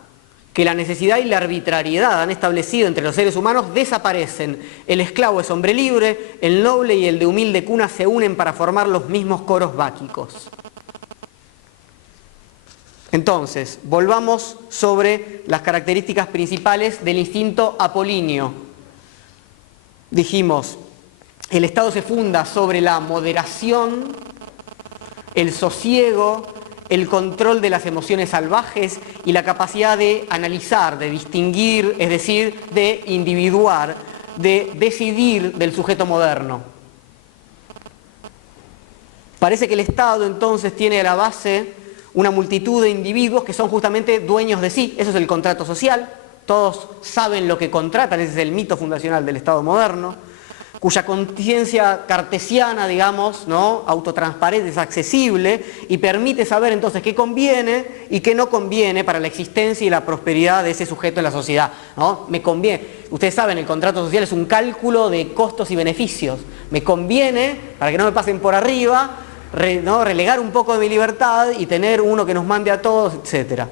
que la necesidad y la arbitrariedad han establecido entre los seres humanos desaparecen. El esclavo es hombre libre, el noble y el de humilde cuna se unen para formar los mismos coros báquicos. Entonces, volvamos sobre las características principales del instinto apolíneo. Dijimos, el Estado se funda sobre la moderación, el sosiego, el control de las emociones salvajes y la capacidad de analizar, de distinguir, es decir, de individuar, de decidir del sujeto moderno. Parece que el Estado entonces tiene a la base una multitud de individuos que son justamente dueños de sí. Eso es el contrato social. Todos saben lo que contratan, ese es el mito fundacional del Estado moderno. cuya conciencia cartesiana, digamos, ¿no?, autotransparente, es accesible y permite saber entonces qué conviene y qué no conviene para la existencia y la prosperidad de ese sujeto en la sociedad, ¿no? Me conviene, ustedes saben, el contrato social es un cálculo de costos y beneficios. Me conviene, para que no me pasen por arriba, ¿no?, relegar un poco de mi libertad y tener uno que nos mande a todos, etc.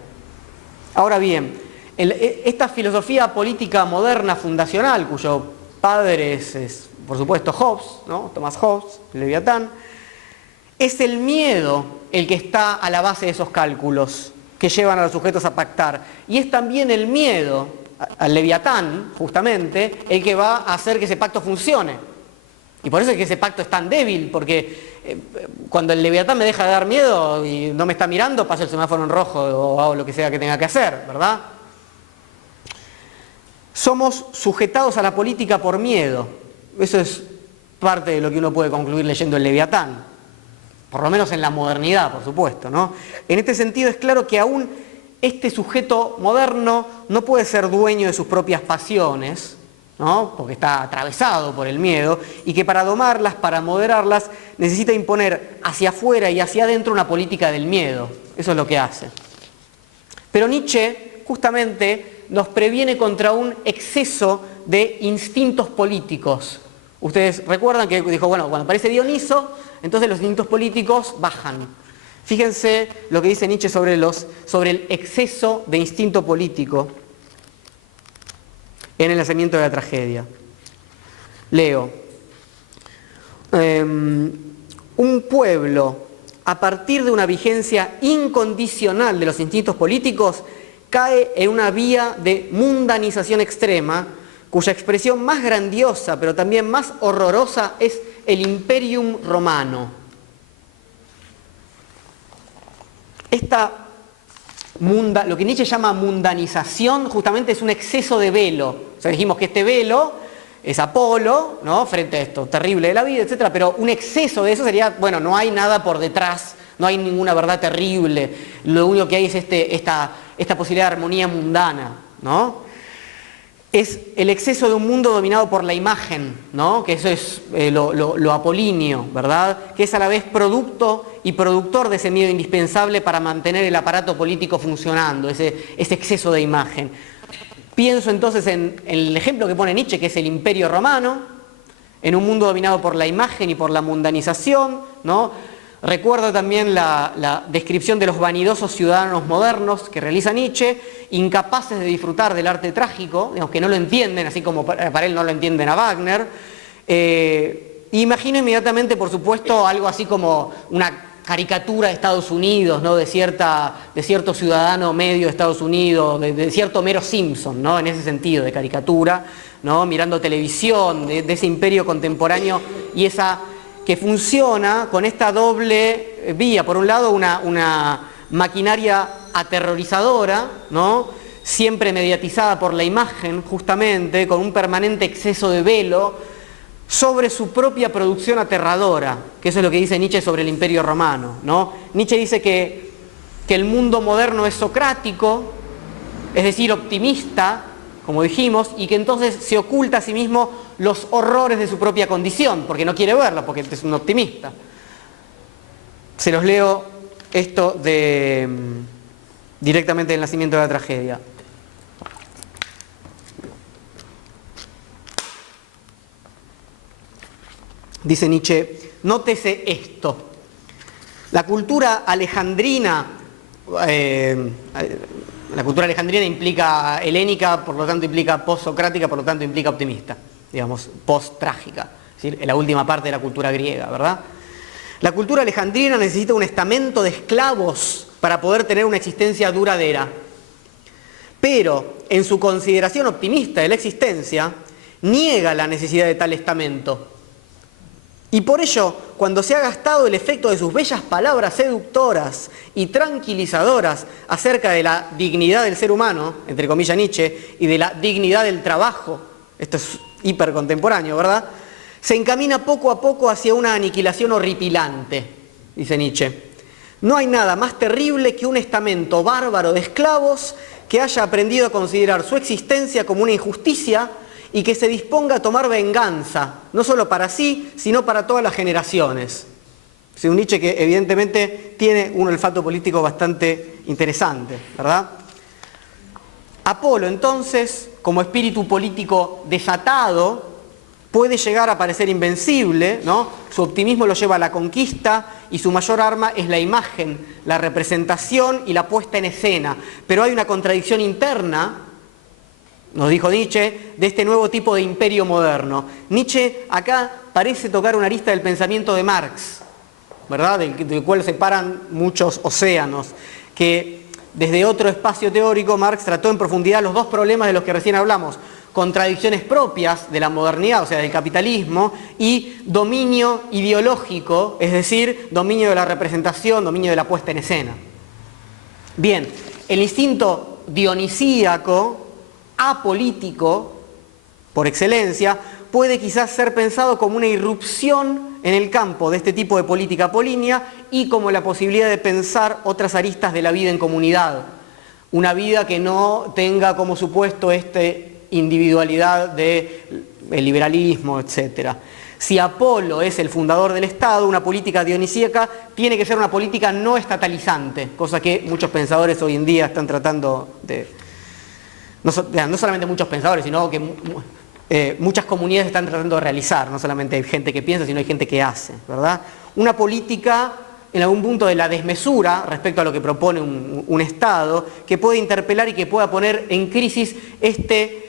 Ahora bien, esta filosofía política moderna fundacional, cuyo padre es por supuesto Hobbes, ¿no?, Thomas Hobbes, Leviatán, es el miedo el que está a la base de esos cálculos que llevan a los sujetos a pactar. Y es también el miedo al Leviatán, justamente, el que va a hacer que ese pacto funcione. Y por eso es que ese pacto es tan débil, porque cuando el Leviatán me deja de dar miedo y no me está mirando, paso el semáforo en rojo o hago lo que sea que tenga que hacer, ¿verdad? Somos sujetados a la política por miedo. Eso es parte de lo que uno puede concluir leyendo el Leviatán, por lo menos en la modernidad, por supuesto, ¿no? En este sentido es claro que aún este sujeto moderno no puede ser dueño de sus propias pasiones, ¿no?, porque está atravesado por el miedo, y que para domarlas, para moderarlas, necesita imponer hacia afuera y hacia adentro una política del miedo. Eso es lo que hace. Pero Nietzsche justamente nos previene contra un exceso de instintos políticos. Ustedes recuerdan que dijo, bueno, cuando aparece Dioniso, entonces los instintos políticos bajan. Fíjense lo que dice Nietzsche sobre el exceso de instinto político en el nacimiento de la tragedia. Leo. Un pueblo, a partir de una vigencia incondicional de los instintos políticos, cae en una vía de mundanización extrema, cuya expresión más grandiosa, pero también más horrorosa, es el Imperium Romano. Lo que Nietzsche llama mundanización, justamente es un exceso de velo. O sea, dijimos que este velo es Apolo, ¿no?, frente a esto terrible de la vida, etc. Pero un exceso de eso sería, bueno, no hay nada por detrás, no hay ninguna verdad terrible, lo único que hay es esta posibilidad de armonía mundana, ¿no? Es el exceso de un mundo dominado por la imagen, ¿no?, que eso es lo apolíneo, ¿verdad?, que es a la vez producto y productor de ese miedo indispensable para mantener el aparato político funcionando, ese exceso de imagen. Pienso entonces en el ejemplo que pone Nietzsche, que es el Imperio Romano, en un mundo dominado por la imagen y por la mundanización, ¿no? Recuerdo también la descripción de los vanidosos ciudadanos modernos que realiza Nietzsche, incapaces de disfrutar del arte trágico, digamos, que no lo entienden, así como para él no lo entienden a Wagner. Imagino inmediatamente, por supuesto, algo así como una caricatura de Estados Unidos, ¿no?, de cierto ciudadano medio de Estados Unidos, de cierto Homero Simpson, ¿no?, en ese sentido, de caricatura, ¿no?, mirando televisión, de ese imperio contemporáneo y esa que funciona con esta doble vía. Por un lado, una maquinaria aterrorizadora, ¿no?, siempre mediatizada por la imagen, justamente, con un permanente exceso de velo sobre su propia producción aterradora, que eso es lo que dice Nietzsche sobre el Imperio Romano, ¿no? Nietzsche dice que el mundo moderno es socrático, es decir, optimista, como dijimos, y que entonces se oculta a sí mismo los horrores de su propia condición, porque no quiere verlo, porque es un optimista. Se los leo esto directamente del nacimiento de la tragedia. Dice Nietzsche, nótese esto. La cultura alejandrina, implica helénica, por lo tanto implica post-socrática, por lo tanto implica optimista, digamos, post-trágica, es decir, la última parte de la cultura griega, ¿verdad? La cultura alejandrina necesita un estamento de esclavos para poder tener una existencia duradera. Pero, en su consideración optimista de la existencia, niega la necesidad de tal estamento. Y por ello, cuando se ha gastado el efecto de sus bellas palabras seductoras y tranquilizadoras acerca de la dignidad del ser humano, entre comillas Nietzsche, y de la dignidad del trabajo, esto es hipercontemporáneo, ¿verdad?, se encamina poco a poco hacia una aniquilación horripilante, dice Nietzsche. No hay nada más terrible que un estamento bárbaro de esclavos que haya aprendido a considerar su existencia como una injusticia y que se disponga a tomar venganza, no solo para sí, sino para todas las generaciones. Es un Nietzsche que evidentemente tiene un olfato político bastante interesante, ¿verdad? Apolo, entonces, como espíritu político desatado, puede llegar a parecer invencible, ¿no? Su optimismo lo lleva a la conquista y su mayor arma es la imagen, la representación y la puesta en escena. Pero hay una contradicción interna, nos dijo Nietzsche, de este nuevo tipo de imperio moderno. Nietzsche acá parece tocar una arista del pensamiento de Marx, ¿verdad? Del cual separan muchos océanos, que desde otro espacio teórico Marx trató en profundidad los dos problemas de los que recién hablamos: contradicciones propias de la modernidad, o sea, del capitalismo, y dominio ideológico, es decir, dominio de la representación, dominio de la puesta en escena. Bien, el instinto dionisíaco, apolítico, por excelencia, puede quizás ser pensado como una irrupción en el campo de este tipo de política apolínea y como la posibilidad de pensar otras aristas de la vida en comunidad. Una vida que no tenga como supuesto individualidad del liberalismo, etc. Si Apolo es el fundador del Estado, una política dionisíaca tiene que ser una política no estatalizante, cosa que muchos pensadores hoy en día están tratando de... No solamente muchos pensadores, sino que muchas comunidades están tratando de realizar. No solamente hay gente que piensa, sino hay gente que hace, ¿verdad? Una política en algún punto de la desmesura respecto a lo que propone un Estado, que puede interpelar y que pueda poner en crisis este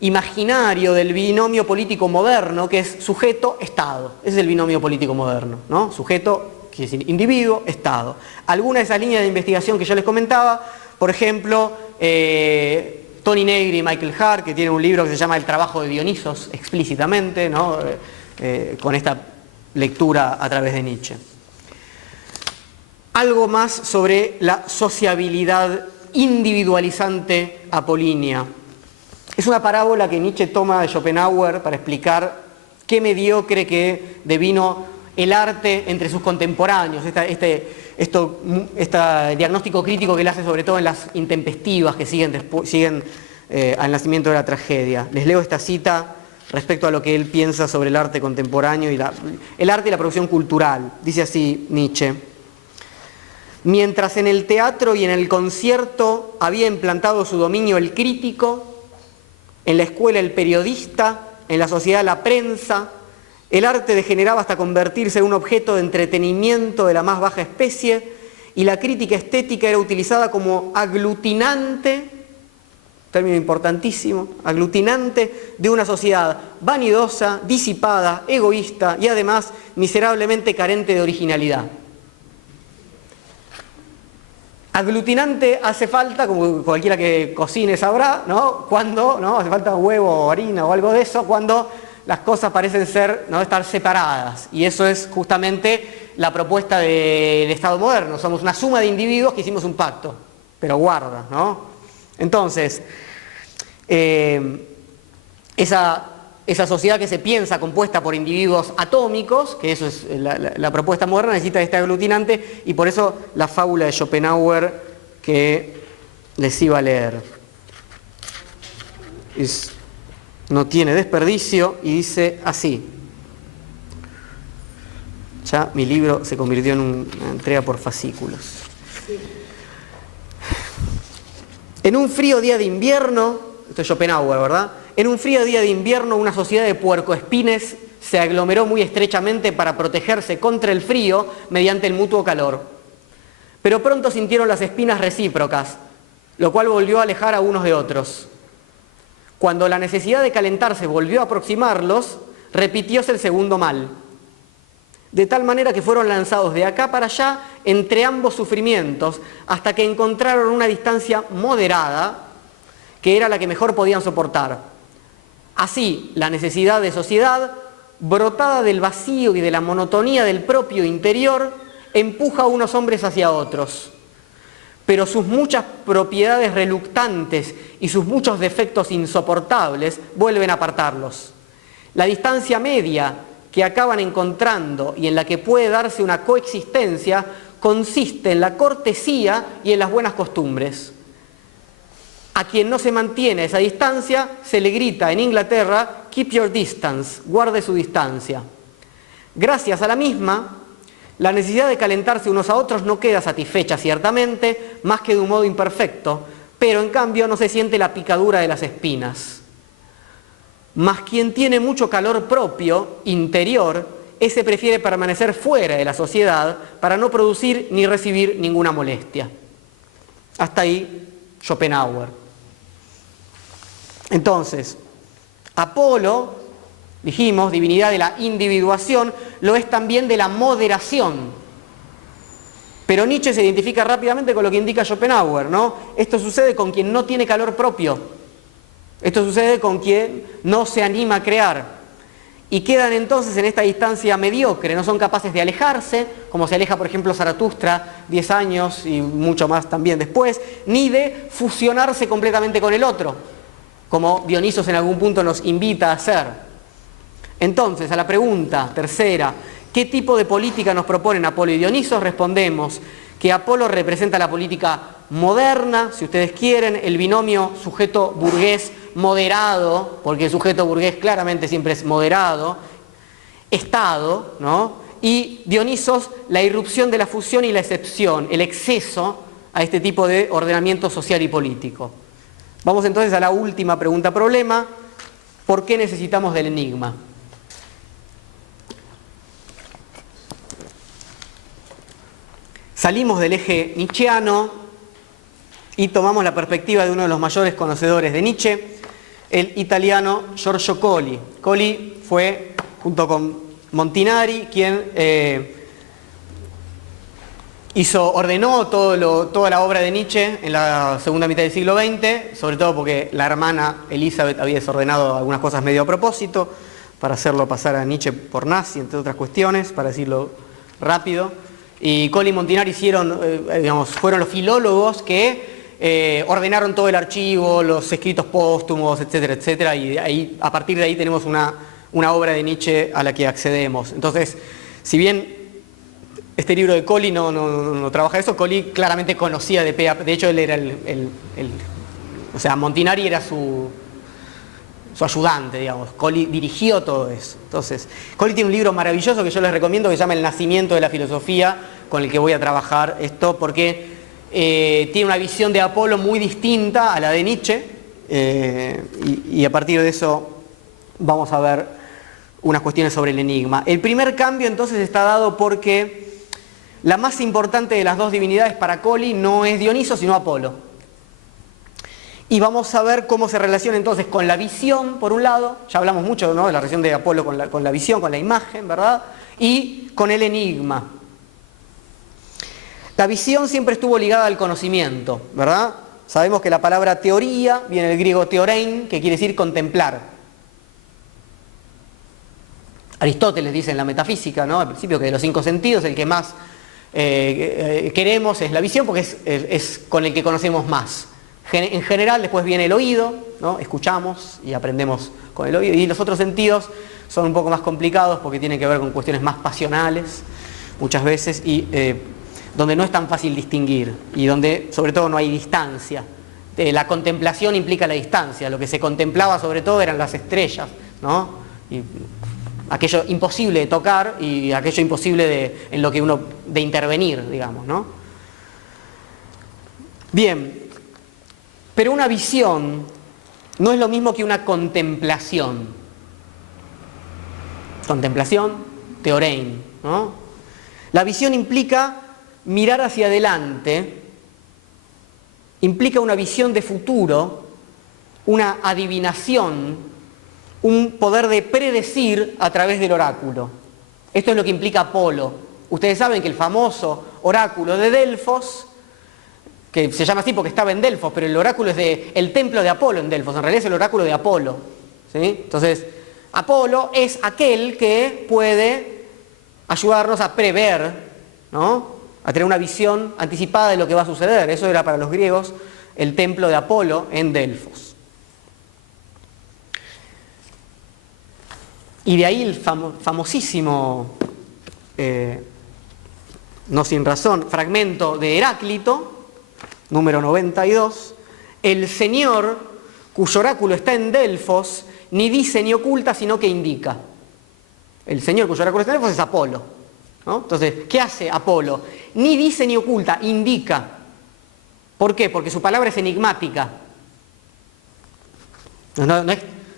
imaginario del binomio político moderno, que es sujeto-Estado. Ese es el binomio político moderno, ¿no? Sujeto, quiere decir individuo, Estado. Algunas de esas líneas de investigación que yo les comentaba, por ejemplo, Tony Negri y Michael Hart, que tienen un libro que se llama El trabajo de Dionisos, explícitamente, ¿no? Con esta lectura a través de Nietzsche. Algo más sobre la sociabilidad individualizante apolínea. Es una parábola que Nietzsche toma de Schopenhauer para explicar qué mediocre que devino el arte entre sus contemporáneos, este diagnóstico crítico que él hace sobre todo en las intempestivas que siguen al nacimiento de la tragedia. Les leo esta cita respecto a lo que él piensa sobre el arte contemporáneo y el arte y la producción cultural. Dice así Nietzsche: mientras en el teatro y en el concierto había implantado su dominio el crítico, en la escuela el periodista, en la sociedad la prensa, el arte degeneraba hasta convertirse en un objeto de entretenimiento de la más baja especie, y la crítica estética era utilizada como aglutinante, término importantísimo, aglutinante de una sociedad vanidosa, disipada, egoísta y además miserablemente carente de originalidad. Aglutinante hace falta, como cualquiera que cocine sabrá, ¿no? Cuando, ¿no? Hace falta huevo o harina o algo de eso, cuando las cosas parecen ser, ¿no? Estar separadas. Y eso es justamente la propuesta del Estado moderno. Somos una suma de individuos que hicimos un pacto, pero guarda, ¿no? Entonces, esa sociedad que se piensa compuesta por individuos atómicos, que eso es la propuesta moderna, necesita este aglutinante, y por eso la fábula de Schopenhauer que les iba a leer no tiene desperdicio y dice así. Ya mi libro se convirtió en una entrega por fascículos. En un frío día de invierno, esto es Schopenhauer, ¿verdad? En un frío día de invierno, una sociedad de puercoespines se aglomeró muy estrechamente para protegerse contra el frío mediante el mutuo calor. Pero pronto sintieron las espinas recíprocas, lo cual volvió a alejar a unos de otros. Cuando la necesidad de calentarse volvió a aproximarlos, repitióse el segundo mal. De tal manera que fueron lanzados de acá para allá entre ambos sufrimientos, hasta que encontraron una distancia moderada, que era la que mejor podían soportar. Así, la necesidad de sociedad, brotada del vacío y de la monotonía del propio interior, empuja a unos hombres hacia otros. Pero sus muchas propiedades reluctantes y sus muchos defectos insoportables vuelven a apartarlos. La distancia media que acaban encontrando y en la que puede darse una coexistencia consiste en la cortesía y en las buenas costumbres. A quien no se mantiene a esa distancia se le grita en Inglaterra, keep your distance, guarde su distancia. Gracias a la misma, la necesidad de calentarse unos a otros no queda satisfecha ciertamente, más que de un modo imperfecto, pero en cambio no se siente la picadura de las espinas. Mas quien tiene mucho calor propio, interior, ese prefiere permanecer fuera de la sociedad para no producir ni recibir ninguna molestia. Hasta ahí Schopenhauer. Entonces, Apolo, dijimos, divinidad de la individuación, lo es también de la moderación. Pero Nietzsche se identifica rápidamente con lo que indica Schopenhauer, ¿no? Esto sucede con quien no tiene calor propio. Esto sucede con quien no se anima a crear. Y quedan entonces en esta distancia mediocre, no son capaces de alejarse, como se aleja por ejemplo Zaratustra 10 años y mucho más también después, ni de fusionarse completamente con el otro, como Dionisos en algún punto nos invita a hacer. Entonces, a la pregunta tercera, ¿qué tipo de política nos proponen Apolo y Dionisos? Respondemos que Apolo representa la política moderna, si ustedes quieren, el binomio sujeto burgués moderado, porque el sujeto burgués claramente siempre es moderado, Estado, ¿no? Y Dionisos, la irrupción de la fusión y la excepción, el exceso a este tipo de ordenamiento social y político. Vamos entonces a la última pregunta problema, ¿por qué necesitamos del enigma? Salimos del eje nietzscheano y tomamos la perspectiva de uno de los mayores conocedores de Nietzsche, el italiano Giorgio Colli. Colli fue, junto con Montinari, quien ordenó toda la obra de Nietzsche en la segunda mitad del siglo XX, sobre todo porque la hermana Elizabeth había desordenado algunas cosas medio a propósito, para hacerlo pasar a Nietzsche por nazi, entre otras cuestiones, para decirlo rápido. Y Colli y Montinari fueron los filólogos que ordenaron todo el archivo, los escritos póstumos, etcétera, etcétera, y a partir de ahí tenemos una obra de Nietzsche a la que accedemos. Entonces, si bien este libro de Colli no trabaja eso, Colli claramente conocía de hecho él era o sea, Montinari era su ayudante, digamos. Colli dirigió todo eso. Entonces, Colli tiene un libro maravilloso que yo les recomiendo que se llama El nacimiento de la filosofía, con el que voy a trabajar esto, porque tiene una visión de Apolo muy distinta a la de Nietzsche, y a partir de eso vamos a ver unas cuestiones sobre el enigma. El primer cambio entonces está dado porque la más importante de las dos divinidades para Colli no es Dioniso, sino Apolo. Y vamos a ver cómo se relaciona entonces con la visión, por un lado, ya hablamos mucho, ¿no?, de la relación de Apolo con la visión, con la imagen, ¿verdad?, y con el enigma. La visión siempre estuvo ligada al conocimiento, ¿verdad? Sabemos que la palabra teoría viene del griego theorein, que quiere decir contemplar. Aristóteles dice en la metafísica, ¿no?, al principio, que de los 5 sentidos el que más queremos es la visión, porque es con el que conocemos más. En general después viene el oído, ¿no?, escuchamos y aprendemos con el oído, y los otros sentidos son un poco más complicados porque tienen que ver con cuestiones más pasionales muchas veces, y donde no es tan fácil distinguir y donde sobre todo no hay distancia. La contemplación implica la distancia, lo que se contemplaba sobre todo eran las estrellas, ¿no?, y aquello imposible de tocar y aquello imposible en lo que uno de intervenir, digamos, ¿no? Bien. Pero una visión no es lo mismo que una contemplación. Contemplación, theorein, ¿no? La visión implica mirar hacia adelante, implica una visión de futuro, una adivinación, un poder de predecir a través del oráculo. Esto es lo que implica Apolo. Ustedes saben que el famoso oráculo de Delfos, que se llama así porque estaba en Delfos, pero el oráculo es el templo de Apolo en Delfos, en realidad es el oráculo de Apolo, ¿sí? Entonces, Apolo es aquel que puede ayudarnos a prever, ¿no?, a tener una visión anticipada de lo que va a suceder. Eso era para los griegos el templo de Apolo en Delfos. Y de ahí el famosísimo, no sin razón, fragmento de Heráclito, número 92, el Señor, cuyo oráculo está en Delfos, ni dice ni oculta, sino que indica. El Señor cuyo oráculo está en Delfos es Apolo, ¿no? Entonces, ¿qué hace Apolo? Ni dice ni oculta, indica. ¿Por qué? Porque su palabra es enigmática. No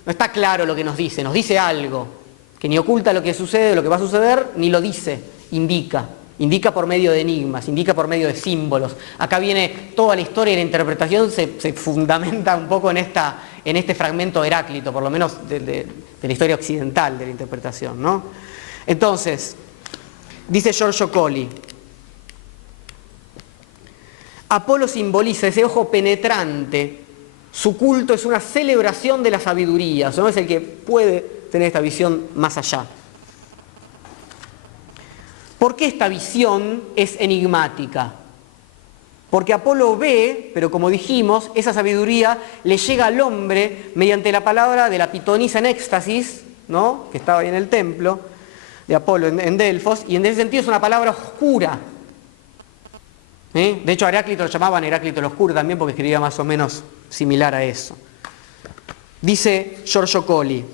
está claro lo que nos dice algo, que ni oculta lo que sucede, lo que va a suceder, ni lo dice, indica. Indica por medio de enigmas, indica por medio de símbolos. Acá viene toda la historia y la interpretación se fundamenta un poco en este fragmento de Heráclito, por lo menos de la historia occidental de la interpretación, ¿no? Entonces, dice Giorgio Colli, Apolo simboliza ese ojo penetrante, su culto es una celebración de la sabiduría, o sea, no es el que puede tener esta visión más allá. ¿Por qué esta visión es enigmática? Porque Apolo ve, pero como dijimos, esa sabiduría le llega al hombre mediante la palabra de la pitonisa en éxtasis, ¿no? Que estaba ahí en el templo de Apolo en Delfos, y en ese sentido es una palabra oscura. De hecho a Heráclito lo llamaban Heráclito el Oscuro también porque escribía más o menos similar a eso. Dice Giorgio Colli,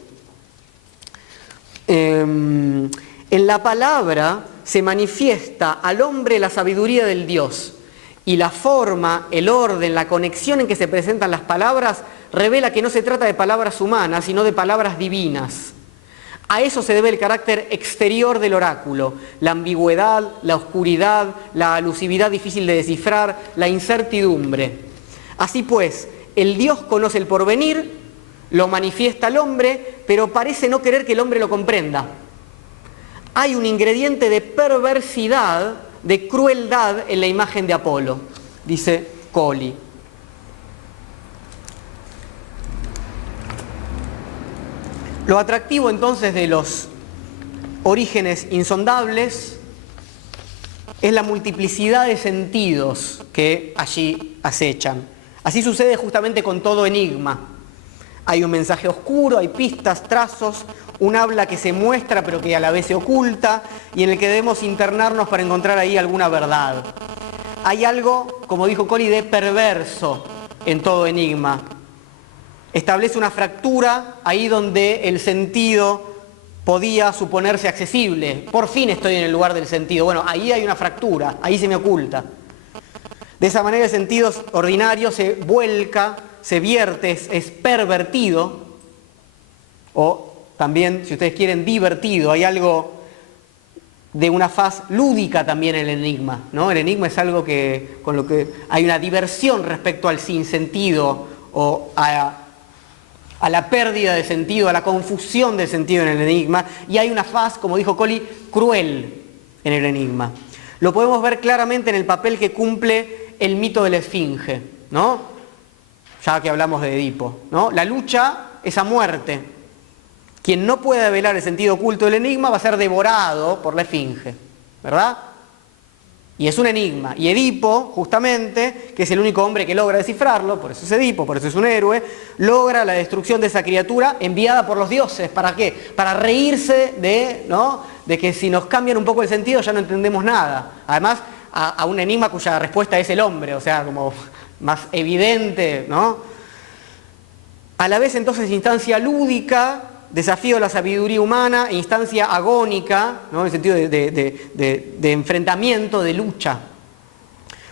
en la palabra se manifiesta al hombre la sabiduría del Dios y la forma, el orden, la conexión en que se presentan las palabras revela que no se trata de palabras humanas, sino de palabras divinas. A eso se debe el carácter exterior del oráculo, la ambigüedad, la oscuridad, la alusividad difícil de descifrar, la incertidumbre. Así pues, el Dios conoce el porvenir, lo manifiesta al hombre, pero parece no querer que el hombre lo comprenda. Hay un ingrediente de perversidad, de crueldad en la imagen de Apolo, dice Colli. Lo atractivo entonces de los orígenes insondables es la multiplicidad de sentidos que allí acechan. Así sucede justamente con todo enigma. Hay un mensaje oscuro, hay pistas, trazos, un habla que se muestra pero que a la vez se oculta y en el que debemos internarnos para encontrar ahí alguna verdad. Hay algo, como dijo Colli, de perverso en todo enigma. Establece una fractura ahí donde el sentido podía suponerse accesible. Por fin estoy en el lugar del sentido. Bueno, ahí hay una fractura, ahí se me oculta. De esa manera el sentido ordinario se vuelca, se vierte, es pervertido, o también, si ustedes quieren, divertido. Hay algo de una faz lúdica también en el enigma, ¿no? El enigma es algo con lo que hay una diversión respecto al sinsentido o a la pérdida de sentido, a la confusión de sentido en el enigma, y hay una faz, como dijo Colli, cruel en el enigma. Lo podemos ver claramente en el papel que cumple el mito de la esfinge, ¿no? Ya que hablamos de Edipo, ¿no? La lucha es a muerte. Quien no pueda develar el sentido oculto del enigma va a ser devorado por la esfinge, ¿verdad? Y es un enigma. Y Edipo, justamente, que es el único hombre que logra descifrarlo, por eso es Edipo, por eso es un héroe, logra la destrucción de esa criatura enviada por los dioses. ¿Para qué? Para reírse de que si nos cambian un poco el sentido ya no entendemos nada. Además, a un enigma cuya respuesta es el hombre, o sea, como más evidente, ¿no? A la vez entonces instancia lúdica, desafío a la sabiduría humana, instancia agónica, ¿no? En el sentido de enfrentamiento, de lucha.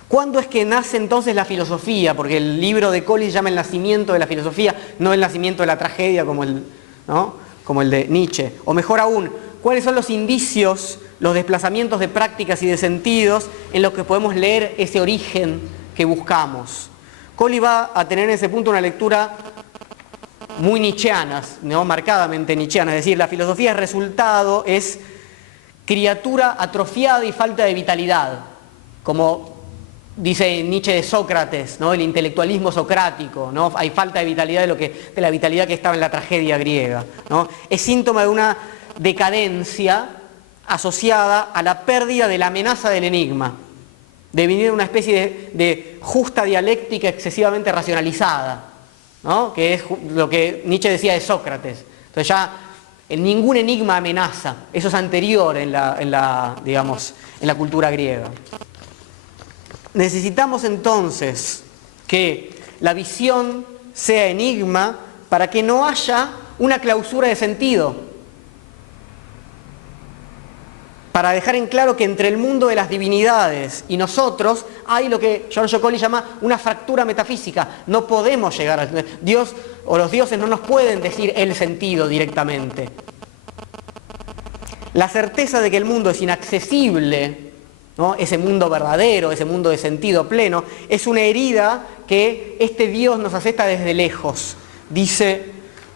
¿Cuándo es que nace entonces la filosofía? Porque el libro de Colli llama el nacimiento de la filosofía, no el nacimiento de la tragedia como el de Nietzsche. O mejor aún, ¿cuáles son los indicios, los desplazamientos de prácticas y de sentidos en los que podemos leer ese origen que buscamos? Colli va a tener en ese punto una lectura muy nietzscheanas, ¿no? Marcadamente nietzscheanas, es decir, la filosofía es resultado, es criatura atrofiada y falta de vitalidad, como dice Nietzsche de Sócrates, ¿no? El intelectualismo socrático, ¿no? Hay falta de vitalidad de la vitalidad que estaba en la tragedia griega, ¿no? Es síntoma de una decadencia asociada a la pérdida de la amenaza del enigma, de venir una especie de justa dialéctica excesivamente racionalizada, ¿no? Que es lo que Nietzsche decía de Sócrates. Entonces ya ningún enigma amenaza, eso es anterior en la cultura griega. Necesitamos entonces que la visión sea enigma para que no haya una clausura de sentido. Para dejar en claro que entre el mundo de las divinidades y nosotros hay lo que Giorgio Colli llama una fractura metafísica. No podemos llegar a Dios, o los dioses no nos pueden decir el sentido directamente. La certeza de que el mundo es inaccesible, ¿no? Ese mundo verdadero, ese mundo de sentido pleno, es una herida que este Dios nos acepta desde lejos. Dice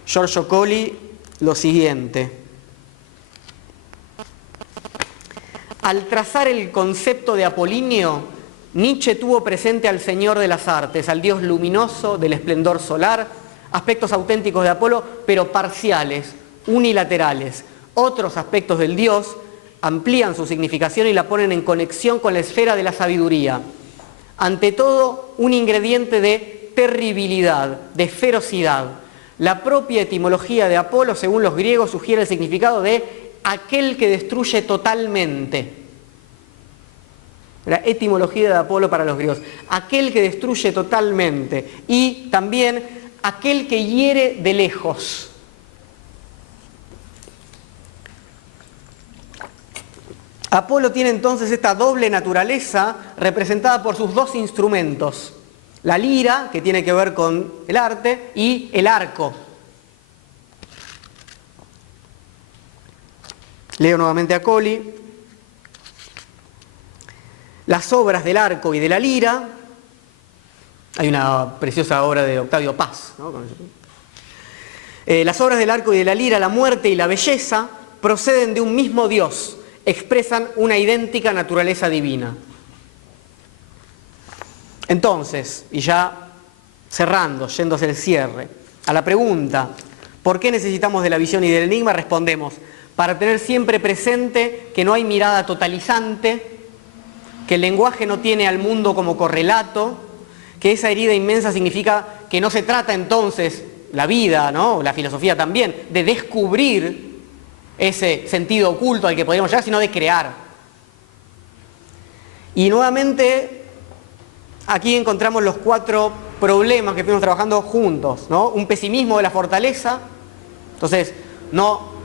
Giorgio Colli lo siguiente: al trazar el concepto de Apolinio, Nietzsche tuvo presente al Señor de las Artes, al Dios luminoso del esplendor solar, aspectos auténticos de Apolo, pero parciales, unilaterales. Otros aspectos del Dios amplían su significación y la ponen en conexión con la esfera de la sabiduría. Ante todo, un ingrediente de terribilidad, de ferocidad. La propia etimología de Apolo, según los griegos, sugiere el significado de aquel que destruye totalmente. La etimología de Apolo para los griegos. Aquel que destruye totalmente. Y también aquel que hiere de lejos. Apolo tiene entonces esta doble naturaleza representada por sus dos instrumentos. La lira, que tiene que ver con el arte, y el arco. Leo nuevamente a Colli. Las obras del arco y de la lira. Hay una preciosa obra de Octavio Paz, ¿no? Las obras del arco y de la lira, la muerte y la belleza, proceden de un mismo Dios, expresan una idéntica naturaleza divina. Entonces, y ya cerrando, yéndose el cierre, a la pregunta, ¿por qué necesitamos de la visión y del enigma? Respondemos: para tener siempre presente que no hay mirada totalizante, que el lenguaje no tiene al mundo como correlato, que esa herida inmensa significa que no se trata entonces la vida, ¿no? La filosofía también, de descubrir ese sentido oculto al que podríamos llegar, sino de crear. Y nuevamente, aquí encontramos los 4 problemas que fuimos trabajando juntos, ¿no? Un pesimismo de la fortaleza, entonces no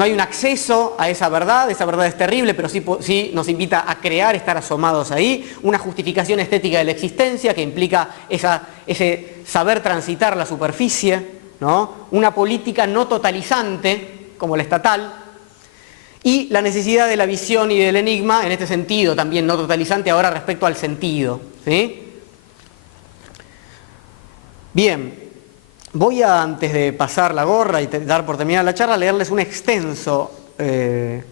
hay un acceso a esa verdad es terrible, pero sí nos invita a crear, estar asomados ahí. Una justificación estética de la existencia que implica ese saber transitar la superficie, ¿no? Una política no totalizante, como la estatal, y la necesidad de la visión y del enigma, en este sentido también no totalizante, ahora respecto al sentido, ¿sí? Bien. Voy a, antes de pasar la gorra y dar por terminada la charla, leerles un extenso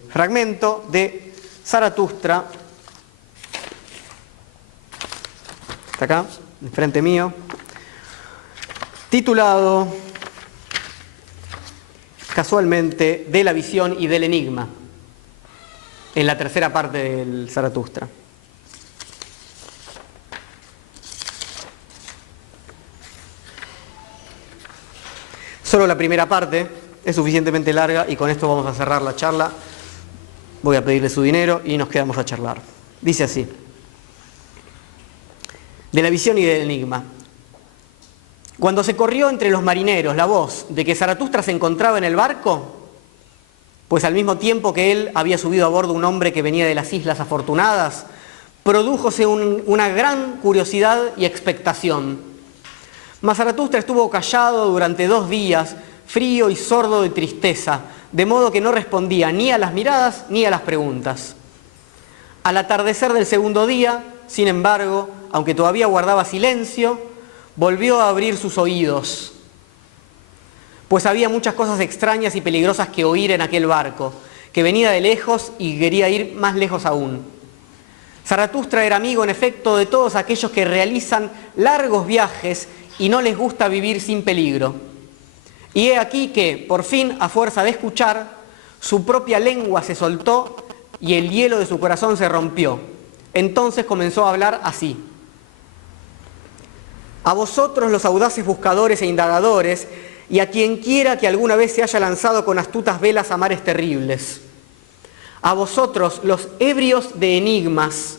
fragmento de Zaratustra. Está acá, enfrente mío. Titulado, casualmente, de la visión y del enigma. En la tercera parte del Zaratustra. Solo la primera parte es suficientemente larga y con esto vamos a cerrar la charla. Voy a pedirle su dinero y nos quedamos a charlar. Dice así: de la visión y del enigma. Cuando se corrió entre los marineros la voz de que Zaratustra se encontraba en el barco, pues al mismo tiempo que él había subido a bordo un hombre que venía de las Islas Afortunadas, prodújose una gran curiosidad y expectación. Mas Zaratustra estuvo callado durante 2 días, frío y sordo de tristeza, de modo que no respondía ni a las miradas ni a las preguntas. Al atardecer del segundo día, sin embargo, aunque todavía guardaba silencio, volvió a abrir sus oídos, pues había muchas cosas extrañas y peligrosas que oír en aquel barco, que venía de lejos y quería ir más lejos aún. Zaratustra era amigo, en efecto, de todos aquellos que realizan largos viajes y no les gusta vivir sin peligro. Y he aquí que, por fin, a fuerza de escuchar, su propia lengua se soltó y el hielo de su corazón se rompió. Entonces comenzó a hablar así: a vosotros los audaces buscadores e indagadores, y a quien quiera que alguna vez se haya lanzado con astutas velas a mares terribles. A vosotros los ebrios de enigmas,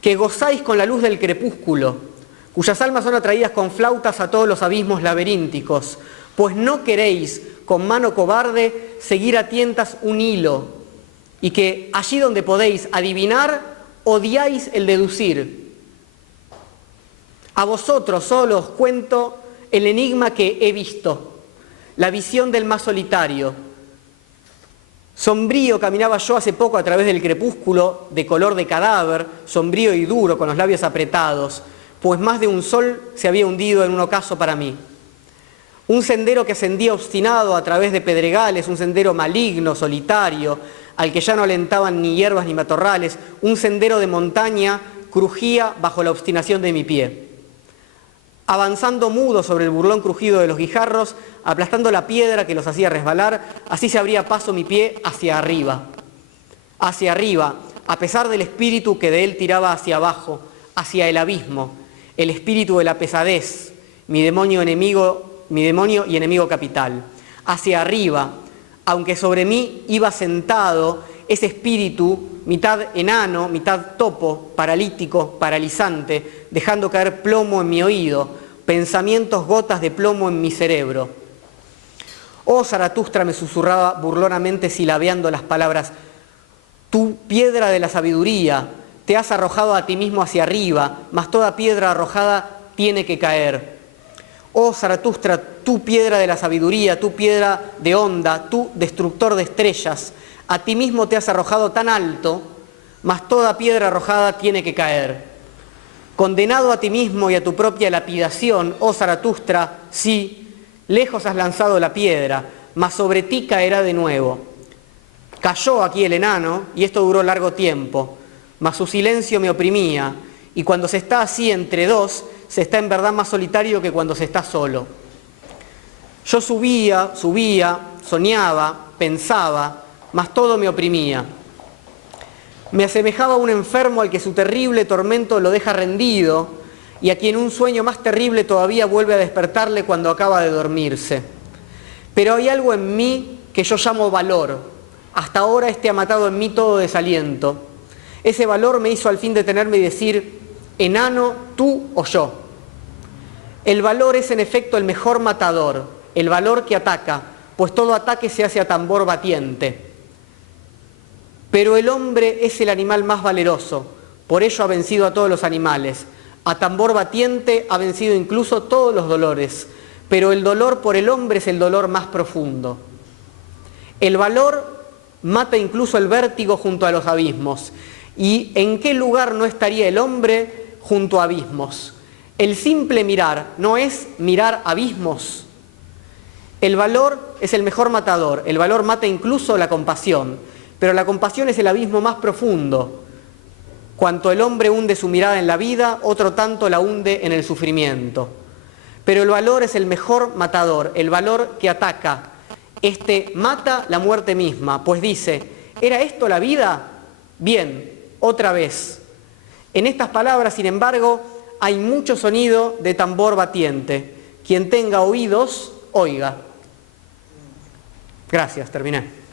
que gozáis con la luz del crepúsculo, cuyas almas son atraídas con flautas a todos los abismos laberínticos, pues no queréis con mano cobarde seguir a tientas un hilo, y que allí donde podéis adivinar, odiáis el deducir. A vosotros solo os cuento el enigma que he visto, la visión del más solitario. Sombrío caminaba yo hace poco a través del crepúsculo de color de cadáver, sombrío y duro, con los labios apretados, pues más de un sol se había hundido en un ocaso para mí. Un sendero que ascendía obstinado a través de pedregales, un sendero maligno, solitario, al que ya no alentaban ni hierbas ni matorrales, un sendero de montaña crujía bajo la obstinación de mi pie. Avanzando mudo sobre el burlón crujido de los guijarros, aplastando la piedra que los hacía resbalar, así se abría paso mi pie hacia arriba, a pesar del espíritu que de él tiraba hacia abajo, hacia el abismo, el espíritu de la pesadez, mi demonio y enemigo capital, hacia arriba, aunque sobre mí iba sentado ese espíritu, mitad enano, mitad topo, paralítico, paralizante, dejando caer plomo en mi oído, pensamientos gotas de plomo en mi cerebro. Oh Zaratustra, me susurraba burlonamente silabeando las palabras, tú, piedra de la sabiduría, te has arrojado a ti mismo hacia arriba, mas toda piedra arrojada tiene que caer. Oh Zaratustra, tú piedra de la sabiduría, tú piedra de onda, tú destructor de estrellas, a ti mismo te has arrojado tan alto, mas toda piedra arrojada tiene que caer. Condenado a ti mismo y a tu propia lapidación, oh Zaratustra, sí, lejos has lanzado la piedra, mas sobre ti caerá de nuevo. Cayó aquí el enano, y esto duró largo tiempo, mas su silencio me oprimía, y cuando se está así entre dos, se está en verdad más solitario que cuando se está solo. Yo subía, soñaba, pensaba, mas todo me oprimía. Me asemejaba a un enfermo al que su terrible tormento lo deja rendido y a quien un sueño más terrible todavía vuelve a despertarle cuando acaba de dormirse. Pero hay algo en mí que yo llamo valor. Hasta ahora este ha matado en mí todo desaliento. Ese valor me hizo al fin detenerme y decir, enano, tú o yo. El valor es en efecto el mejor matador, el valor que ataca, pues todo ataque se hace a tambor batiente. Pero el hombre es el animal más valeroso, por ello ha vencido a todos los animales. A tambor batiente ha vencido incluso todos los dolores, pero el dolor por el hombre es el dolor más profundo. El valor mata incluso el vértigo junto a los abismos. ¿Y en qué lugar no estaría el hombre junto a abismos? El simple mirar no es mirar abismos. El valor es el mejor matador, el valor mata incluso la compasión, pero la compasión es el abismo más profundo. Cuanto el hombre hunde su mirada en la vida, otro tanto la hunde en el sufrimiento. Pero el valor es el mejor matador, el valor que ataca. Este mata la muerte misma, pues dice, ¿era esto la vida? Bien, otra vez. En estas palabras, sin embargo, hay mucho sonido de tambor batiente. Quien tenga oídos, oiga. Gracias, terminé.